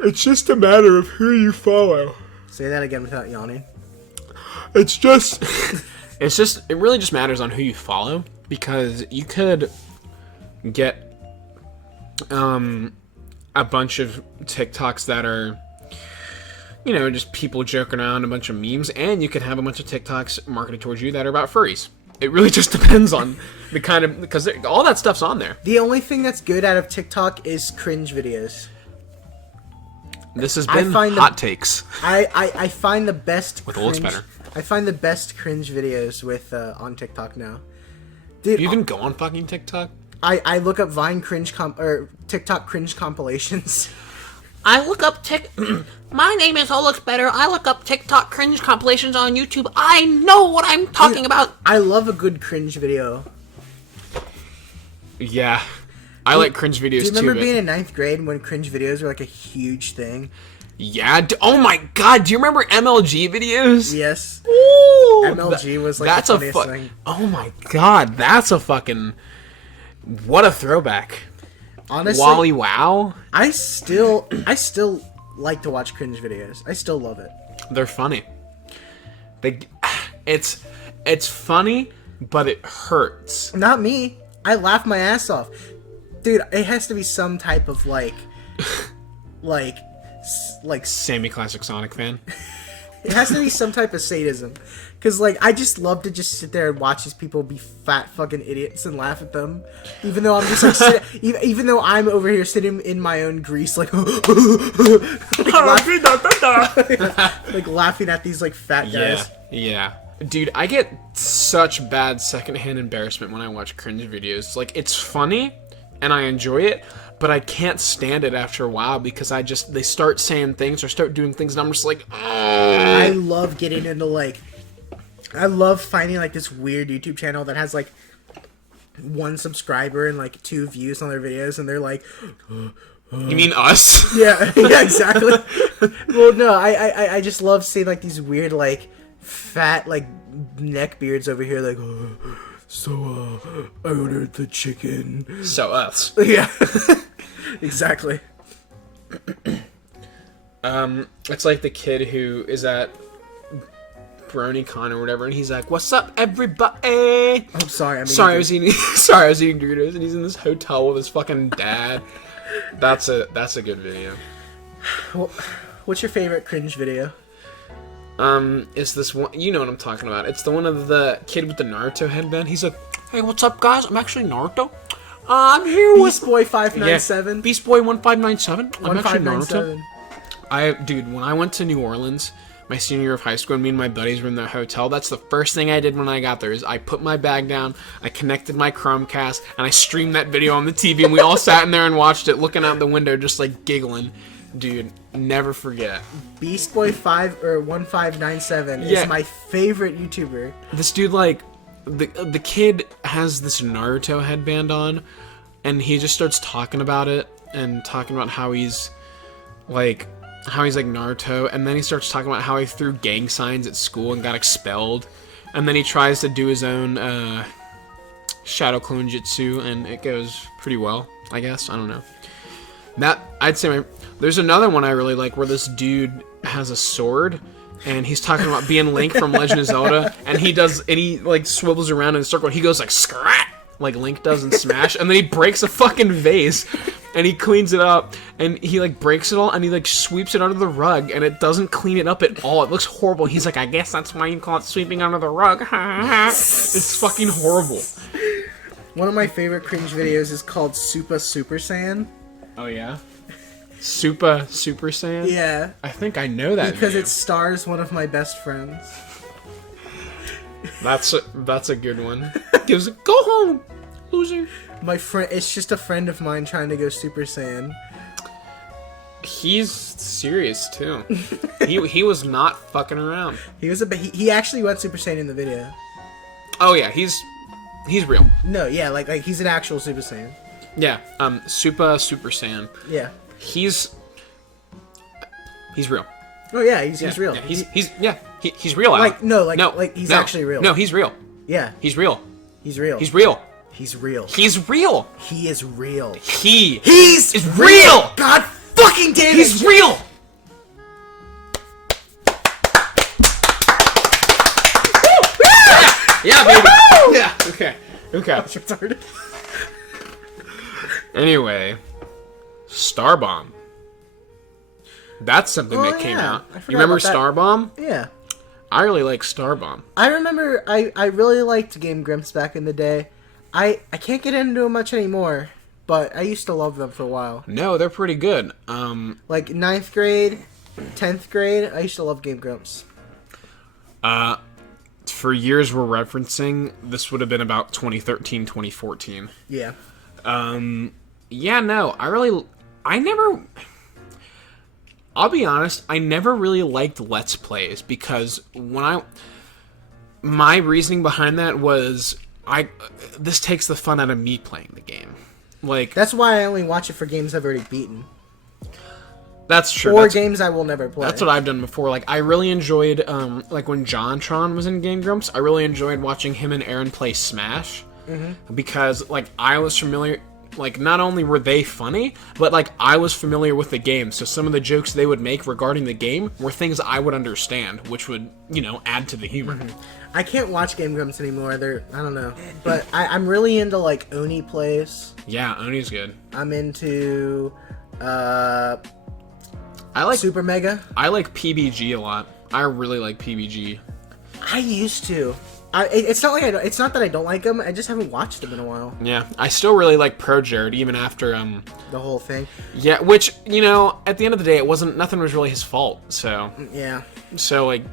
It's just a matter of who you follow. Say that again without yawning. It really just matters on who you follow, because you could get a bunch of TikToks that are, you know, just people joking around, a bunch of memes, and you could have a bunch of TikToks marketed towards you that are about furries. It really just depends on the kind of, because all that stuff's on there. The only thing that's good out of TikTok is cringe videos. This has been Hot Takes. I find the best with looks better. I find the best cringe videos with on TikTok now. Dude, do you even go on fucking TikTok? I look up Vine cringe or TikTok cringe compilations. I look up My name is Looks Better. I look up TikTok cringe compilations on YouTube. I know what I'm talking about. I love a good cringe video. Yeah. I like cringe videos too. Do you remember being in 9th grade when cringe videos were like a huge thing? Yeah. Oh my god. Do you remember MLG videos? Yes. Ooh, MLG was like the funniest thing. Oh my god. That's a fucking... What a throwback. Honestly, Wally Wow. I still like to watch cringe videos. I still love it. They're funny. It's funny, but it hurts. Not me. I laugh my ass off. Dude, it has to be some type of like Semi-classic Sonic fan. It has to be some type of sadism. Because, like, I just love to just sit there and watch these people be fat fucking idiots and laugh at them. Even though I'm just, like, even though I'm over here sitting in my own grease, like, like, laughing at these, like, fat guys. Yeah. Dude, I get such bad secondhand embarrassment when I watch cringe videos. Like, it's funny, and I enjoy it, but I can't stand it after a while because they start saying things or start doing things, and I'm just like, ugh. I love getting into, like, I love finding, like, this weird YouTube channel that has, like, 1 subscriber and, like, 2 views on their videos, and they're like... You mean us? Yeah, exactly. Well, no, I just love seeing, like, these weird, like, fat, like, neck beards over here, like... I ordered the chicken. So us. Yeah. Exactly. It's like the kid who is at BronyCon or whatever, and he's like, "What's up, everybody?" I'm sorry. I was eating Doritos, and he's in this hotel with his fucking dad. That's a good video. Well, what's your favorite cringe video? It's this one. You know what I'm talking about. It's the one of the kid with the Naruto headband. He's like, "Hey, what's up, guys? I'm actually Naruto. I'm here with Beast Boy 597. Yeah, Beast Boy 1597. I'm actually 1597. Naruto." Dude, when I went to New Orleans, my senior year of high school, and me and my buddies were in the hotel, that's the first thing I did when I got there, is I put my bag down, I connected my Chromecast, and I streamed that video on the TV, and we all sat in there and watched it, looking out the window, just like giggling. Dude, never forget. Beast Boy 1597 is my favorite YouTuber. This dude, like, the kid has this Naruto headband on, and he just starts talking about it, and talking about how he's like Naruto, and then he starts talking about how he threw gang signs at school and got expelled, and then he tries to do his own shadow clone jutsu, and it goes pretty well, I guess. I don't know. I'd say there's another one I really like where this dude has a sword, and he's talking about being Link from Legend of Zelda, and he like swivels around in a circle, and he goes like scrat, like Link does in Smash, and then he breaks a fucking vase, and he cleans it up, and he like breaks it all, and he like sweeps it under the rug, and it doesn't clean it up at all. It looks horrible. He's like, I guess that's why you call it sweeping under the rug. It's fucking horrible. One of my favorite cringe videos is called Super Saiyan. Oh yeah? Super Saiyan? Yeah. I think I know that because video. it stars one of my best friends. That's a good one. Gives go home, loser. My friend, it's just a friend of mine trying to go Super Saiyan. He's serious too. he was not fucking around. He actually went Super Saiyan in the video. Oh yeah, he's real. No, yeah, like he's an actual Super Saiyan. Yeah, Super Saiyan. Yeah. He's real. Oh yeah, he's real. Yeah, he's real. Like he's actually real. No, he's real. Yeah. He's real. He's real. He's real. He's real. He's real. He is real. He's real. God fucking damn it. He's real. Yeah, baby. Yeah. Okay. That's retarded. Anyway, Star Bomb. That's something that came out. You remember Star Bomb? Yeah. I really like Star Bomb. I remember I really liked Game Grumps back in the day. I can't get into them much anymore, but I used to love them for a while. No, they're pretty good. Like 9th grade, 10th grade, I used to love Game Grumps. For years we're referencing, this would have been about 2013, 2014. Yeah. Yeah, no, I'll be honest, I never really liked Let's Plays because my reasoning behind that was this takes the fun out of me playing the game. Like, That's why I only watch it for games I've already beaten. that's true. Or That's, games I will never play. that's what I've done before. Like, I really enjoyed, like when JonTron was in Game Grumps, I really enjoyed watching him and Aaron play Smash because, like, I was familiar. Like, not only were they funny, but, like, I was familiar with the game, so some of the jokes they would make regarding the game were things I would understand, which would, add to the humor. I can't watch Game Grumps anymore. I don't know. But I'm really into, like, Oni plays. Yeah, Oni's good. I'm into, I like Super Mega. I like PBG a lot. I really like PBG. I used to. It's not like it's not that I don't like them. I just haven't watched them in a while. Yeah, I still really like Pro Jared, even after The whole thing. Yeah, which at the end of the day, nothing was really his fault. So Yeah. like,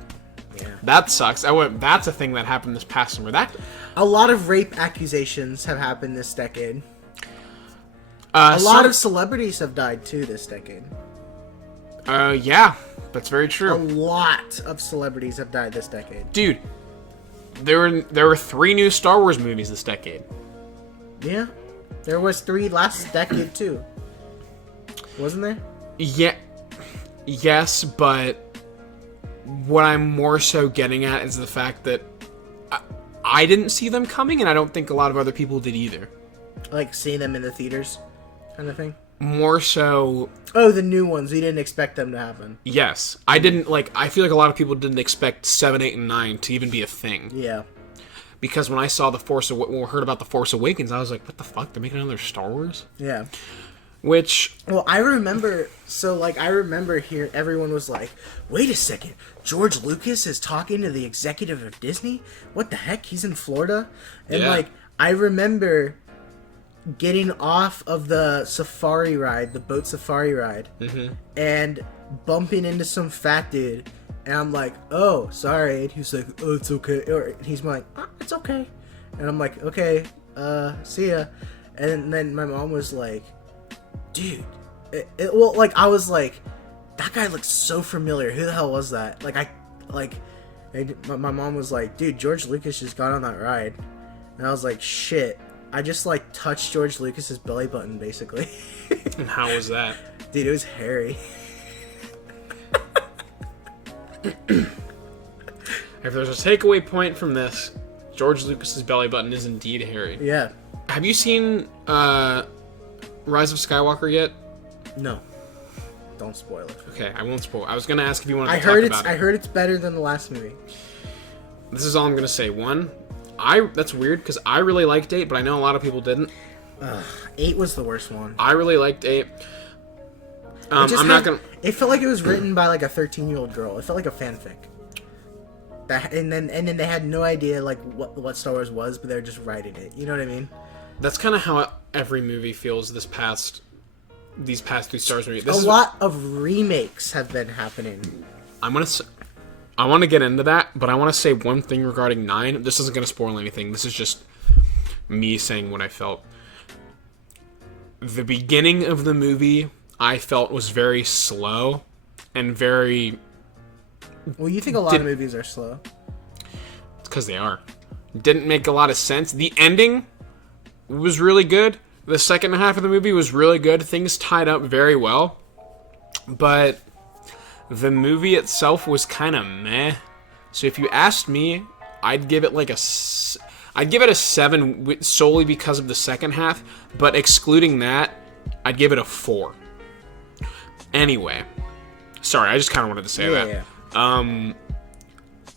Yeah. that sucks. That's a thing that happened this past summer. A lot of rape accusations have happened this decade. A A lot of celebrities have died too this decade. yeah, that's very A true, lot of celebrities have died this decade. dude. There were 3 new Star Wars movies this decade. Yeah. There was 3 last decade too. Wasn't there? Yeah, yes, but what I'm more so getting at is the fact that I didn't see them coming, and I don't think a lot of other people did either. Like seeing them in the theaters kind of thing. More so, Oh, the new ones. We didn't expect them to happen. yes. I didn't, I feel like a lot of people didn't expect 7, 8, and 9 to even be a thing. Yeah. Because when I saw when we heard about The Force Awakens, I was like, what the fuck? They're making another Star Wars? Yeah. Which, Well, I remember here everyone was like, wait a second, George Lucas is talking to the executive of Disney? What the heck? He's in Florida? And Yeah. I remember getting off of the safari ride, the boat safari ride, and bumping into some fat dude, and I'm like, oh, sorry, and he's like, oh, it's okay, or he's like, oh, it's okay, and I'm like, okay, see ya, and then my mom was like, dude, I was like, that guy looks so familiar, who the hell was that? My mom was like, dude, George Lucas just got on that ride, and I was like, shit, I just touched George Lucas's belly button, basically. and how was that? Dude, it was hairy. If there's a takeaway point from this, George Lucas's belly button is indeed hairy. Yeah. Have you seen Rise of Skywalker yet? No. Don't spoil it. Okay, I won't spoil. I was gonna ask if you wanted to I talk about it. heard it's better than the last movie. This is all I'm gonna say. One, that's weird because I really liked 8, but I know a lot of people didn't. 8 was the worst one. I really liked 8. It felt like it was written by a 13-year-old girl. It felt like a fanfic. And then they had no idea what Star Wars was, but they're just writing it. You know what I mean? That's kind of how every movie feels these past 3 Star Wars movies. A lot of remakes have been happening. I want to get into that, but I want to say one thing regarding 9. This isn't going to spoil anything. This is just me saying what I felt. The beginning of the movie, I felt, was very slow and very... Well, you think a lot of movies are slow. It's because they are. Didn't make a lot of sense. The ending was really good. The second half of the movie was really good. Things tied up very well. But the movie itself was kind of meh. So if you asked me, I'd give it a 7 solely because of the second half. But excluding that, I'd give it a 4. Anyway. Sorry, I just kind of wanted to say that. Yeah.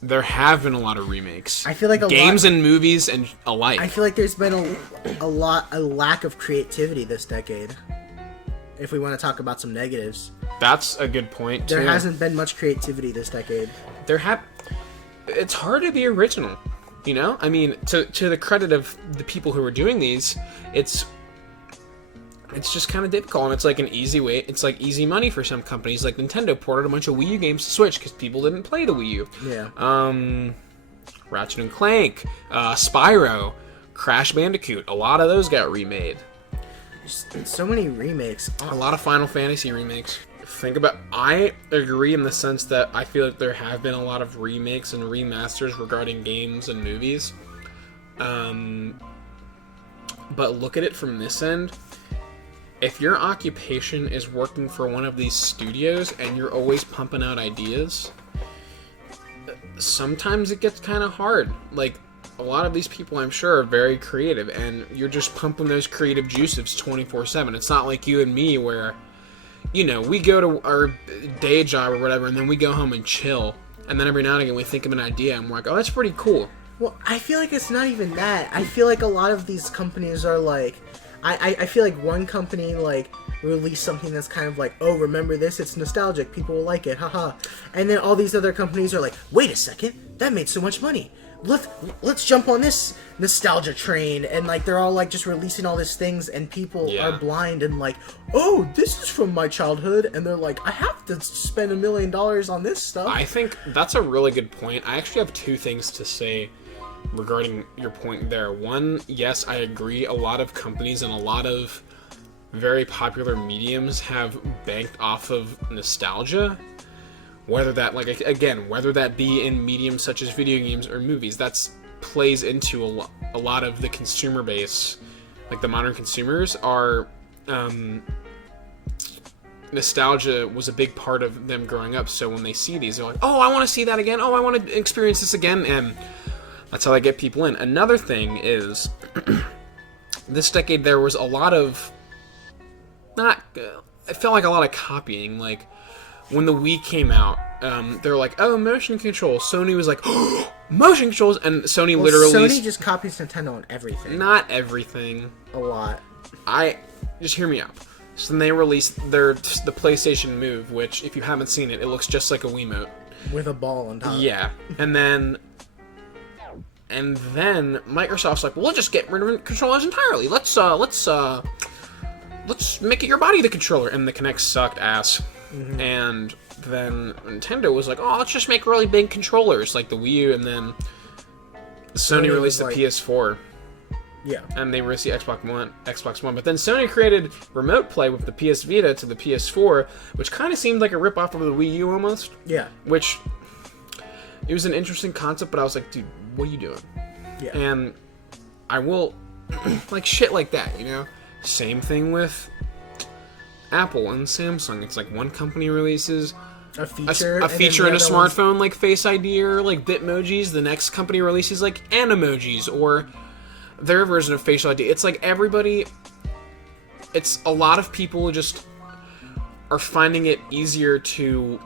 There have been a lot of remakes. I feel like games and movies and alike. I feel like there's been a lack of creativity this decade. If we want to talk about some negatives, that's a good point too. There hasn't been much creativity this decade. It's hard to be original, you know? I mean, to the credit of the people who are doing these, it's just kind of difficult, and it's like an easy way. It's like easy money for some companies. Like Nintendo ported a bunch of Wii U games to Switch because people didn't play the Wii U. Yeah. Ratchet and Clank, Spyro, Crash Bandicoot. A lot of those got remade. So many remakes. A lot of Final Fantasy remakes. I agree in the sense that I feel like there have been a lot of remakes and remasters regarding games and movies. But look at it from this end. If your occupation is working for one of these studios and you're always pumping out ideas, sometimes it gets kind of hard. Like, a lot of these people, I'm sure, are very creative, and you're just pumping those creative juices 24/7. It's not like you and me where, you know, we go to our day job or whatever, and then we go home and chill, and then every now and again we think of an idea, and we're like, oh, that's pretty cool. Well, I feel like it's not even that. I feel like a lot of these companies are like, I feel like one company, like, release something that's kind of like, oh, remember this? It's nostalgic. People will like it. Haha. And then all these other companies are like, wait a second. That made so much money. Let's jump on this nostalgia train. And, like, they're all, like, just releasing all these things, and people are blind and like, oh, this is from my childhood. And they're like, I have to spend $1 million on this stuff. I think that's a really good point. I actually have two things to say regarding your point there. One, yes, I agree. A lot of companies and a lot of very popular mediums have banked off of nostalgia. Whether that, like, again, whether that be in mediums such as video games or movies, that's plays into a lot of the consumer base. Like, the modern consumers are, nostalgia was a big part of them growing up. So when they see these, they're like, oh, I want to see that again. Oh, I want to experience this again. And that's how they get people in. Another thing is, this decade there was a lot of, it felt like a lot of copying. Like, when the Wii came out, they were like, oh, motion controls. Sony was like, oh, motion controls. And Sony literally... Sony just copies Nintendo on everything. Not everything. A lot. Just hear me out. So then they released the PlayStation Move, which, if you haven't seen it, it looks just like a Wiimote. With a ball on top. Yeah. And then Microsoft's like, well, we'll just get rid of controllers entirely. Let's make it your body the controller. And the Kinect sucked ass. Mm-hmm. And then Nintendo was like, oh, let's just make really big controllers like the Wii U. And then Sony released the PS4. Yeah. And they released the Xbox One. But then Sony created Remote Play with the PS Vita to the PS4, which kind of seemed like a rip-off of the Wii U almost. Yeah. Which, it was an interesting concept, but I was like, dude, what are you doing? Yeah. And I will, like, shit like that, you know? Same thing with Apple and Samsung. It's like one company releases a feature in a smartphone, like Face ID or like Bitmojis. The next company releases like Animojis or their version of facial ID. It's like it's a lot of people just are finding it easier to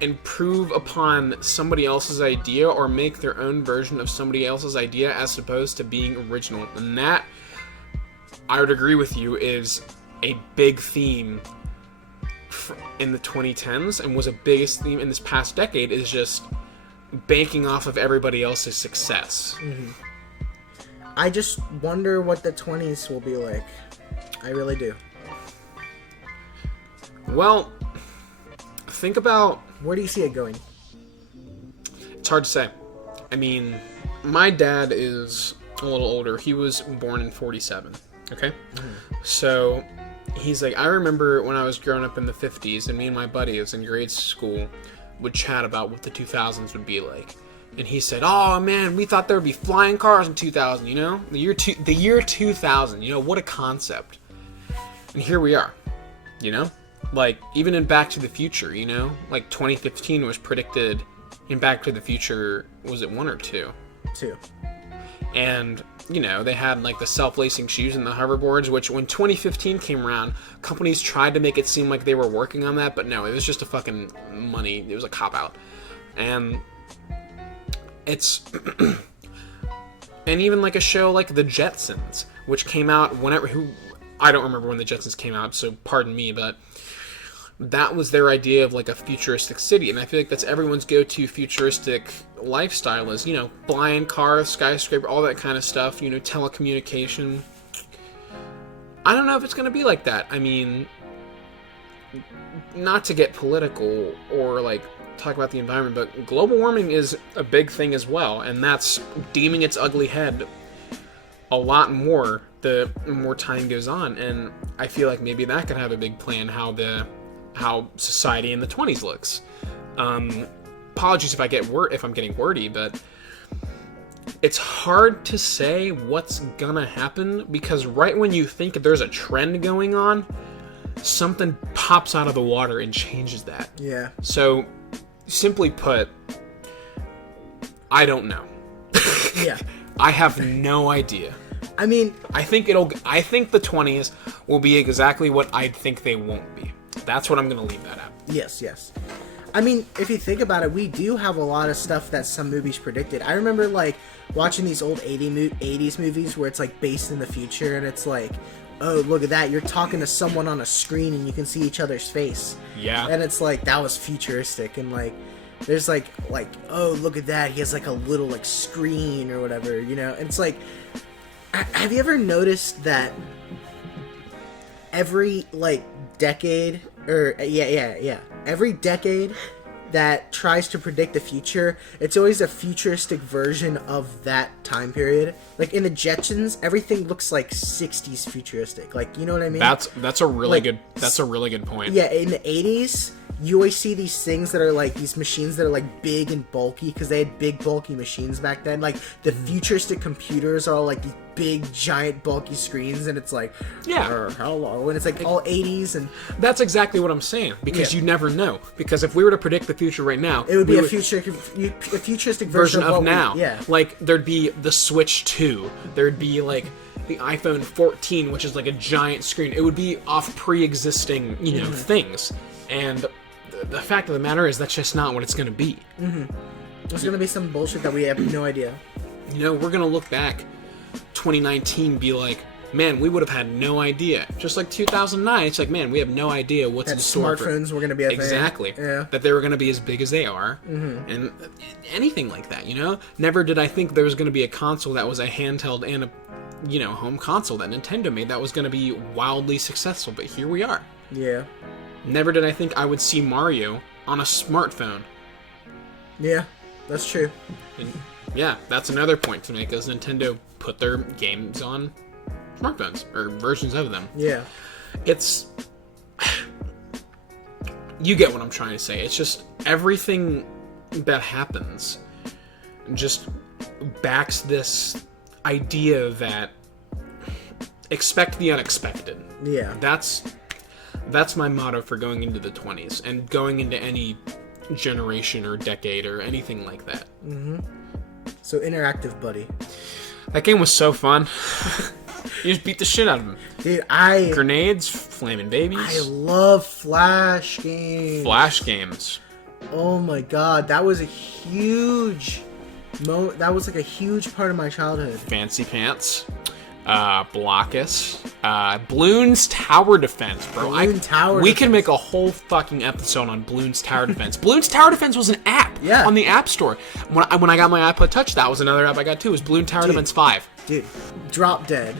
improve upon somebody else's idea or make their own version of somebody else's idea as opposed to being original. And that, I would agree with you, is a big theme in the 2010s and was a biggest theme in this past decade, is just banking off of everybody else's success. Mm-hmm. I just wonder what the 20s will be like. I really do. Well, think about... Where do you see it going? It's hard to say. I mean, my dad is a little older. He was born in 47. Okay? Mm-hmm. So, he's like, I remember when I was growing up in the 50s, and me and my buddies in grade school would chat about what the 2000s would be like. And he said, oh man, we thought there would be flying cars in 2000, you know? The year 2000, you know, what a concept. And here we are, you know? Like, even in Back to the Future, you know? Like, 2015 was predicted in Back to the Future, was it 1 or 2? 2. And, you know, they had, like, the self-lacing shoes and the hoverboards, which when 2015 came around, companies tried to make it seem like they were working on that, but no, it was just a fucking money. It was a cop-out. And it's... and even, like, a show like The Jetsons, which came out whenever... I don't remember when The Jetsons came out, so pardon me, but that was their idea of, like, a futuristic city, and I feel like that's everyone's go-to futuristic lifestyle is, you know, flying cars, skyscraper, all that kind of stuff, you know, telecommunication. I don't know if it's going to be like that. I mean, not to get political or, like, talk about the environment, but global warming is a big thing as well, and that's deeming its ugly head a lot more the more time goes on, and I feel like maybe that could have a big play in how the how society in the 20s looks. Apologies if I'm getting wordy, but it's hard to say what's gonna happen, because right when you think there's a trend going on, something pops out of the water and changes that. Yeah. So, simply put, I don't know. Yeah. I have no idea. I mean, I think the 20s will be exactly what I think they won't be. That's what I'm gonna leave that at. yes. I mean, if you think about it, we do have a lot of stuff that some movies predicted. I remember, like, watching these old 80s movies where it's, like, based in the future, and it's like, oh, look at that, you're talking to someone on a screen and you can see each other's face. Yeah. And it's like, that was futuristic, and, like, there's, like, oh, look at that, he has, like, a little, like, screen or whatever, you know? And it's like, have you ever noticed that every, like, decade, or, every decade that tries to predict the future, it's always a futuristic version of that time period. Like, in the Jetsons, everything looks like 60s futuristic. Like, you know what I mean? That's a really good point. Yeah, in the 80s, you always see these things that are like these machines that are like big and bulky, because they had big bulky machines back then. Like, the futuristic computers are all like these big giant bulky screens, and it's like, yeah, hello, and it's like all 80s, and that's exactly what I'm saying, because you never know. Because if we were to predict the future right now, it would be a futuristic version of now. Yeah, like there'd be the Switch 2, there'd be like the iPhone 14, which is like a giant screen. It would be off pre-existing, things, and the fact of the matter is that's just not what it's going to be. There's going to be some bullshit that we have no idea. We're going to look back 2019, be like, man, we would have had no idea. Just like 2009, it's like, man, we have no idea what's in store. Smartphones were going to be a thing. Exactly. Yeah. That they were going to be as big as they are, and anything like that. Never did I think there was going to be a console that was a handheld and a home console that Nintendo made that was going to be wildly successful. But here we are. Yeah. Never did I think I would see Mario on a smartphone. Yeah, that's true. And yeah, that's another point to make, is Nintendo put their games on smartphones, or versions of them. Yeah. It's... You get what I'm trying to say. It's just everything that happens just backs this idea that expect the unexpected. Yeah. That's my motto for going into the 20s and going into any generation or decade or anything like that. So, Interactive Buddy. That game was so fun. You just beat the shit out of him. Dude, Grenades, flaming babies. I love Flash games. Flash games. Oh my god, that was a huge that was like a huge part of my childhood. Fancy Pants. Blockus. Bloons Tower Defense, bro. We can make a whole fucking episode on Bloons Tower Defense. Bloons Tower Defense was an app on the App Store. When I got my iPod Touch, that was another app I got too. It was Bloons Tower Defense 5. Dude, Drop Dead.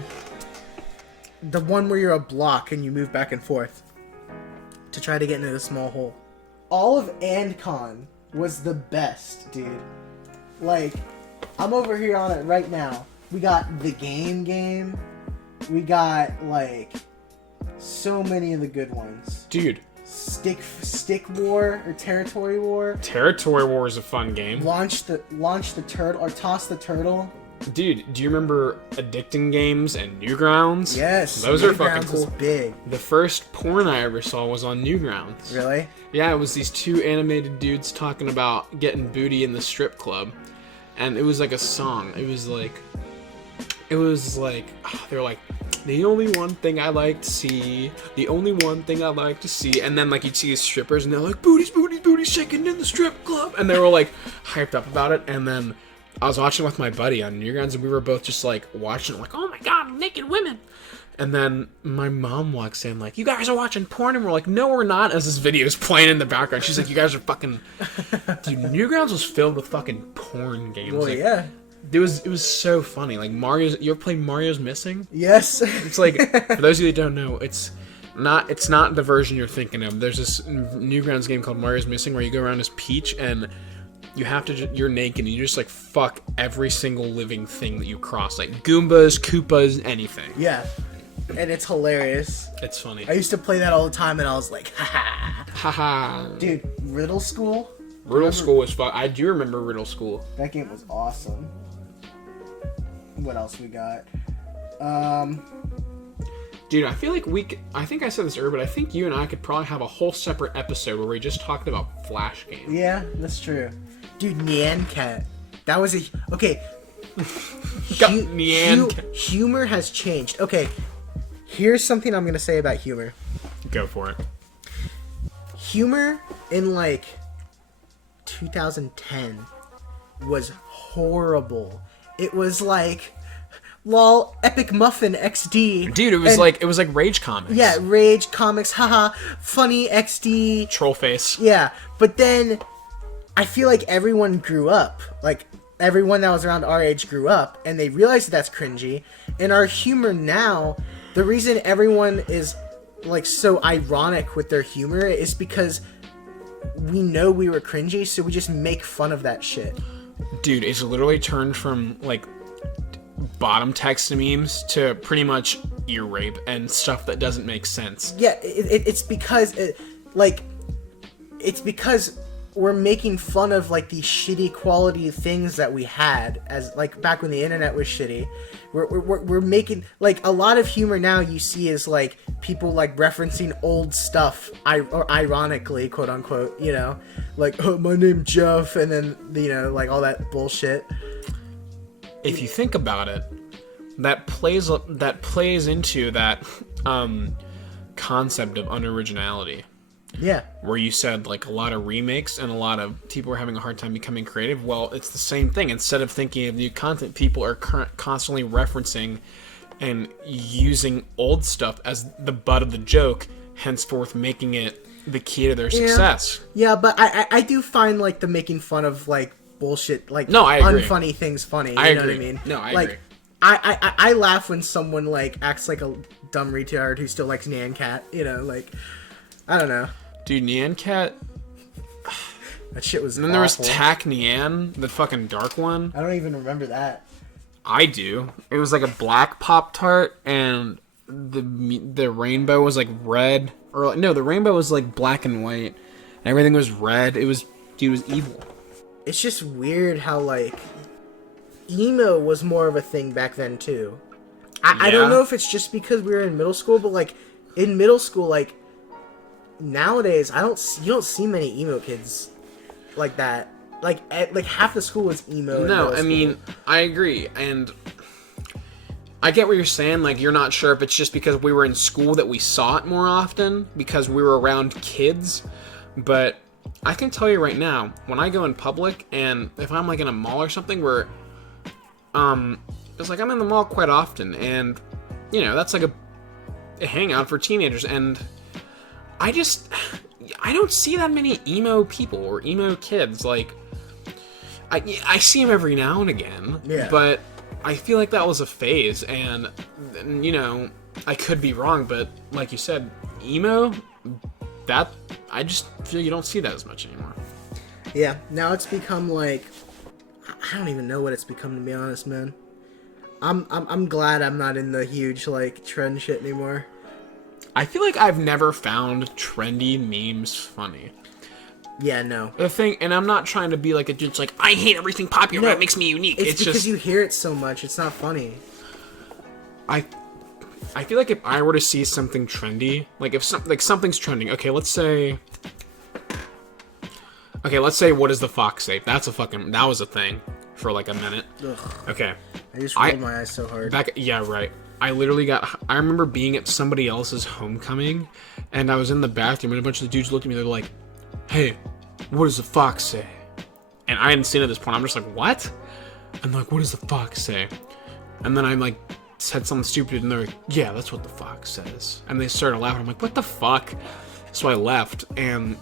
The one where you're a block and you move back and forth to try to get into the small hole. All of AndCon was the best, dude. Like, I'm over here on it right now. We got the game. We got, like, so many of the good ones. Dude. Stick War or Territory War. Territory War is a fun game. Launch the turtle or toss the turtle. Dude, do you remember Addicting Games and Newgrounds? Yes. Those are fucking cool. Was big. The first porn I ever saw was on Newgrounds. Really? Yeah, it was these two animated dudes talking about getting booty in the strip club. And it was like a song. It was like they were like, the only one thing I like to see, and then like you'd see these strippers and they're like, booties shaking in the strip club, and they were like hyped up about it. And then I was watching with my buddy on Newgrounds, and we were both just like watching, like, oh my god, naked women. And then my mom walks in like, you guys are watching porn? And we're like, no, we're not, as this video is playing in the background. She's like, you guys are fucking... Dude, Newgrounds was filled with fucking porn games. Well, like, yeah. It was so funny. Like, you ever play Mario's Missing? Yes. It's like, for those of you that don't know, it's not the version you're thinking of. There's this Newgrounds game called Mario's Missing where you go around as Peach and you're naked and you just like fuck every single living thing that you cross. Like Goombas, Koopas, anything. Yeah. and it's hilarious. It's funny. I used to play that all the time, and I was like, haha. Haha. Dude, Riddle School? Riddle School was fun. I do remember Riddle School. That game was awesome. What else we got? Dude, I feel like I think I said this earlier, but I think you and I could probably have a whole separate episode where we just talked about Flash games. Yeah, that's true. Dude, Nyan Cat. That was okay. Nyan Cat. Humor has changed. Okay, here's something I'm gonna say about humor. Go for it. Humor in like 2010 was horrible. It was like, lol, Epic Muffin XD. Dude, it was like Rage Comics. Yeah, Rage Comics, haha, funny XD. Troll face. Yeah, but then I feel like everyone grew up. Like, everyone that was around our age grew up, and they realized that's cringy. And our humor now, the reason everyone is, like, so ironic with their humor is because we know we were cringy, so we just make fun of that shit. Dude, it's literally turned from, like, bottom text memes to pretty much ear rape and stuff that doesn't make sense. Yeah, it's because, it's because we're making fun of, like, these shitty quality things that we had, as, like, back when the internet was shitty. We're making, like, a lot of humor now you see is, like, people, like, referencing old stuff, or ironically, quote unquote, you know? Like, oh, my name's Jeff, and then, you know, like, all that bullshit. If you think about it, that plays into that concept of unoriginality. Yeah. Where you said, like, a lot of remakes and a lot of people are having a hard time becoming creative. Well, it's the same thing. Instead of thinking of new content, people are constantly referencing and using old stuff as the butt of the joke, henceforth making it the key to their success. Yeah, but I do find, like, the making fun of, like, bullshit, like, no, I agree. Unfunny things funny. You know what I mean? No, I like, agree. I laugh when someone, like, acts like a dumb retard who still likes Nyan Cat, you know, like, I don't know. Dude, Nyan Cat. That shit was And then there was Tack Nyan, the fucking dark one. I don't even remember that. I do. It was like a black Pop-Tart, and the rainbow was like red. Or like, no, the rainbow was like black and white. And everything was red. It was evil. It's just weird how, like, emo was more of a thing back then, too. I don't know if it's just because we were in middle school, but, like, in middle school, like, nowadays, you don't see many emo kids like that. Like half the school was emo. No, I mean, I agree, and I get what you're saying. Like, you're not sure if it's just because we were in school that we saw it more often because we were around kids, but I can tell you right now, when I go in public, and if I'm like in a mall or something where, it's like I'm in the mall quite often, and you know that's like a hangout for teenagers, and I don't see that many emo people or emo kids. Like, I see them every now and again, but I feel like that was a phase, and you know, I could be wrong, but like you said, emo, that I just feel you don't see that as much anymore. Yeah, now it's become like, I don't even know what it's become, to be honest, man. I'm glad I'm not in the huge, like, trend shit anymore. I feel like I've never found trendy memes funny. Yeah, no. The thing, and I'm not trying to be like a dude, like, I hate everything popular, that makes me unique. It's because just, you hear it so much, it's not funny. I feel like if I were to see something trendy, like if something's trending, okay, let's say, what does the fox say? That was a thing for like a minute. Ugh. Okay. I just rolled my eyes so hard. Yeah, right. I remember being at somebody else's homecoming, and I was in the bathroom, and a bunch of the dudes looked at me, they're like, hey, what does the fox say? And I hadn't seen it at this point. I'm just like, what? I'm like, what does the fox say? And then I like said something stupid, and they're like, yeah, that's what the fox says. And they started laughing. I'm like, what the fuck? So I left, and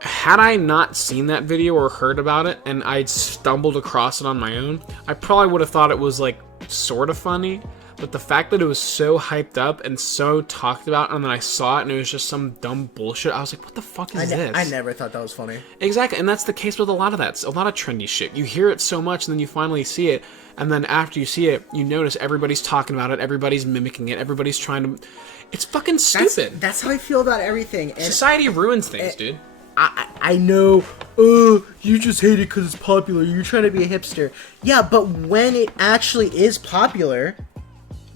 had I not seen that video or heard about it, and I'd stumbled across it on my own, I probably would have thought it was like sort of funny, but the fact that it was so hyped up and so talked about, and then I saw it and it was just some dumb bullshit, I was like, what the fuck is this? I never thought that was funny. Exactly, and that's the case with a lot of that. A lot of trendy shit. You hear it so much, and then you finally see it, and then after you see it, you notice everybody's talking about it, everybody's mimicking it, everybody's trying to... It's fucking stupid. That's how I feel about everything. And Society ruins things, dude. I know, you just hate it because it's popular. You're trying to be a hipster. Yeah, but when it actually is popular,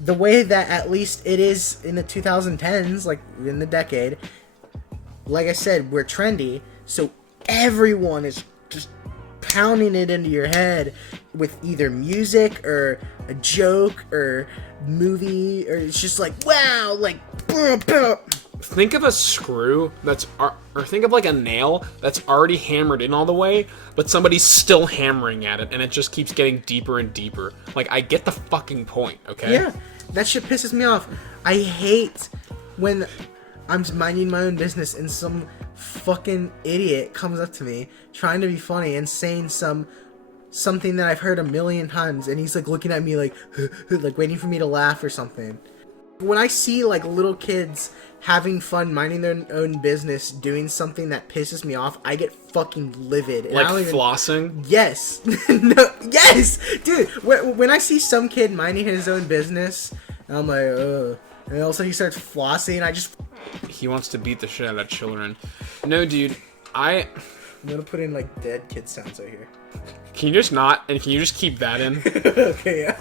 the way that at least it is in the 2010s, like in the decade, like I said, we're trendy, so everyone is just pounding it into your head with either music or a joke or movie, or it's just like, wow, like, Think of a screw or think of like a nail that's already hammered in all the way, but somebody's still hammering at it, and it just keeps getting deeper and deeper. Like, I get the fucking point, okay? Yeah, that shit pisses me off. I hate when I'm minding my own business and some fucking idiot comes up to me trying to be funny and saying something that I've heard a million times, and he's like looking at me like like waiting for me to laugh or something. When I see like little kids having fun minding their own business doing something that pisses me off, I get fucking livid. And like flossing? Yes. No, yes! Dude, when I see some kid minding his own business, I'm like, ugh. And all of a sudden he starts flossing, He wants to beat the shit out of children. No, dude, I'm gonna put in like dead kid sounds right here. Can you just not? And can you just keep that in? Okay, yeah.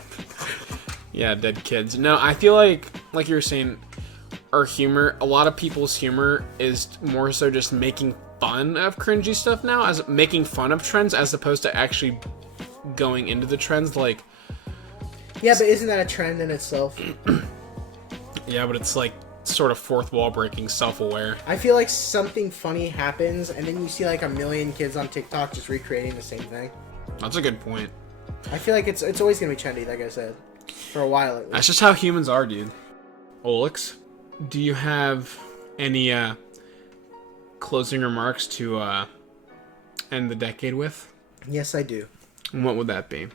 Yeah, dead kids. No, I feel like you were saying, our humor, a lot of people's humor is more so just making fun of cringy stuff now, as making fun of trends, as opposed to actually going into the trends. Like, yeah, but isn't that a trend in itself? Yeah, but it's like sort of fourth wall breaking, self-aware. I feel like something funny happens, and then you see like a million kids on TikTok just recreating the same thing. That's a good point. I feel like it's always gonna be trendy, like I said, for a while at least. That's just how humans are, dude. Olix, do you have any closing remarks to end the decade with? Yes, I do. And what would that be?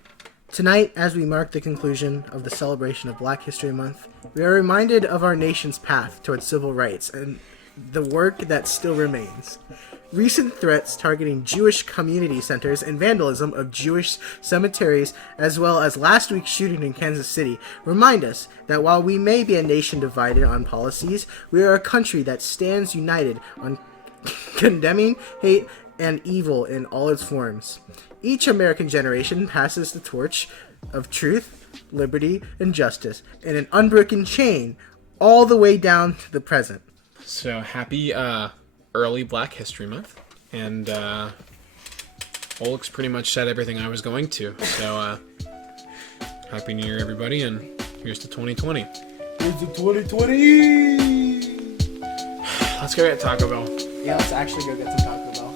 Tonight, as we mark the conclusion of the celebration of Black History Month, we are reminded of our nation's path towards civil rights and the work that still remains. Recent threats targeting Jewish community centers and vandalism of Jewish cemeteries, as well as last week's shooting in Kansas City, remind us that while we may be a nation divided on policies, we are a country that stands united on condemning hate and evil in all its forms. Each American generation passes the torch of truth, liberty, and justice in an unbroken chain all the way down to the present. So happy early Black History Month, and Olix pretty much said everything I was going to. So happy New Year, everybody, and here's to 2020. Here's to 2020! Let's go get Taco Bell. Yeah, let's actually go get some Taco Bell.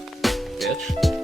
Bitch.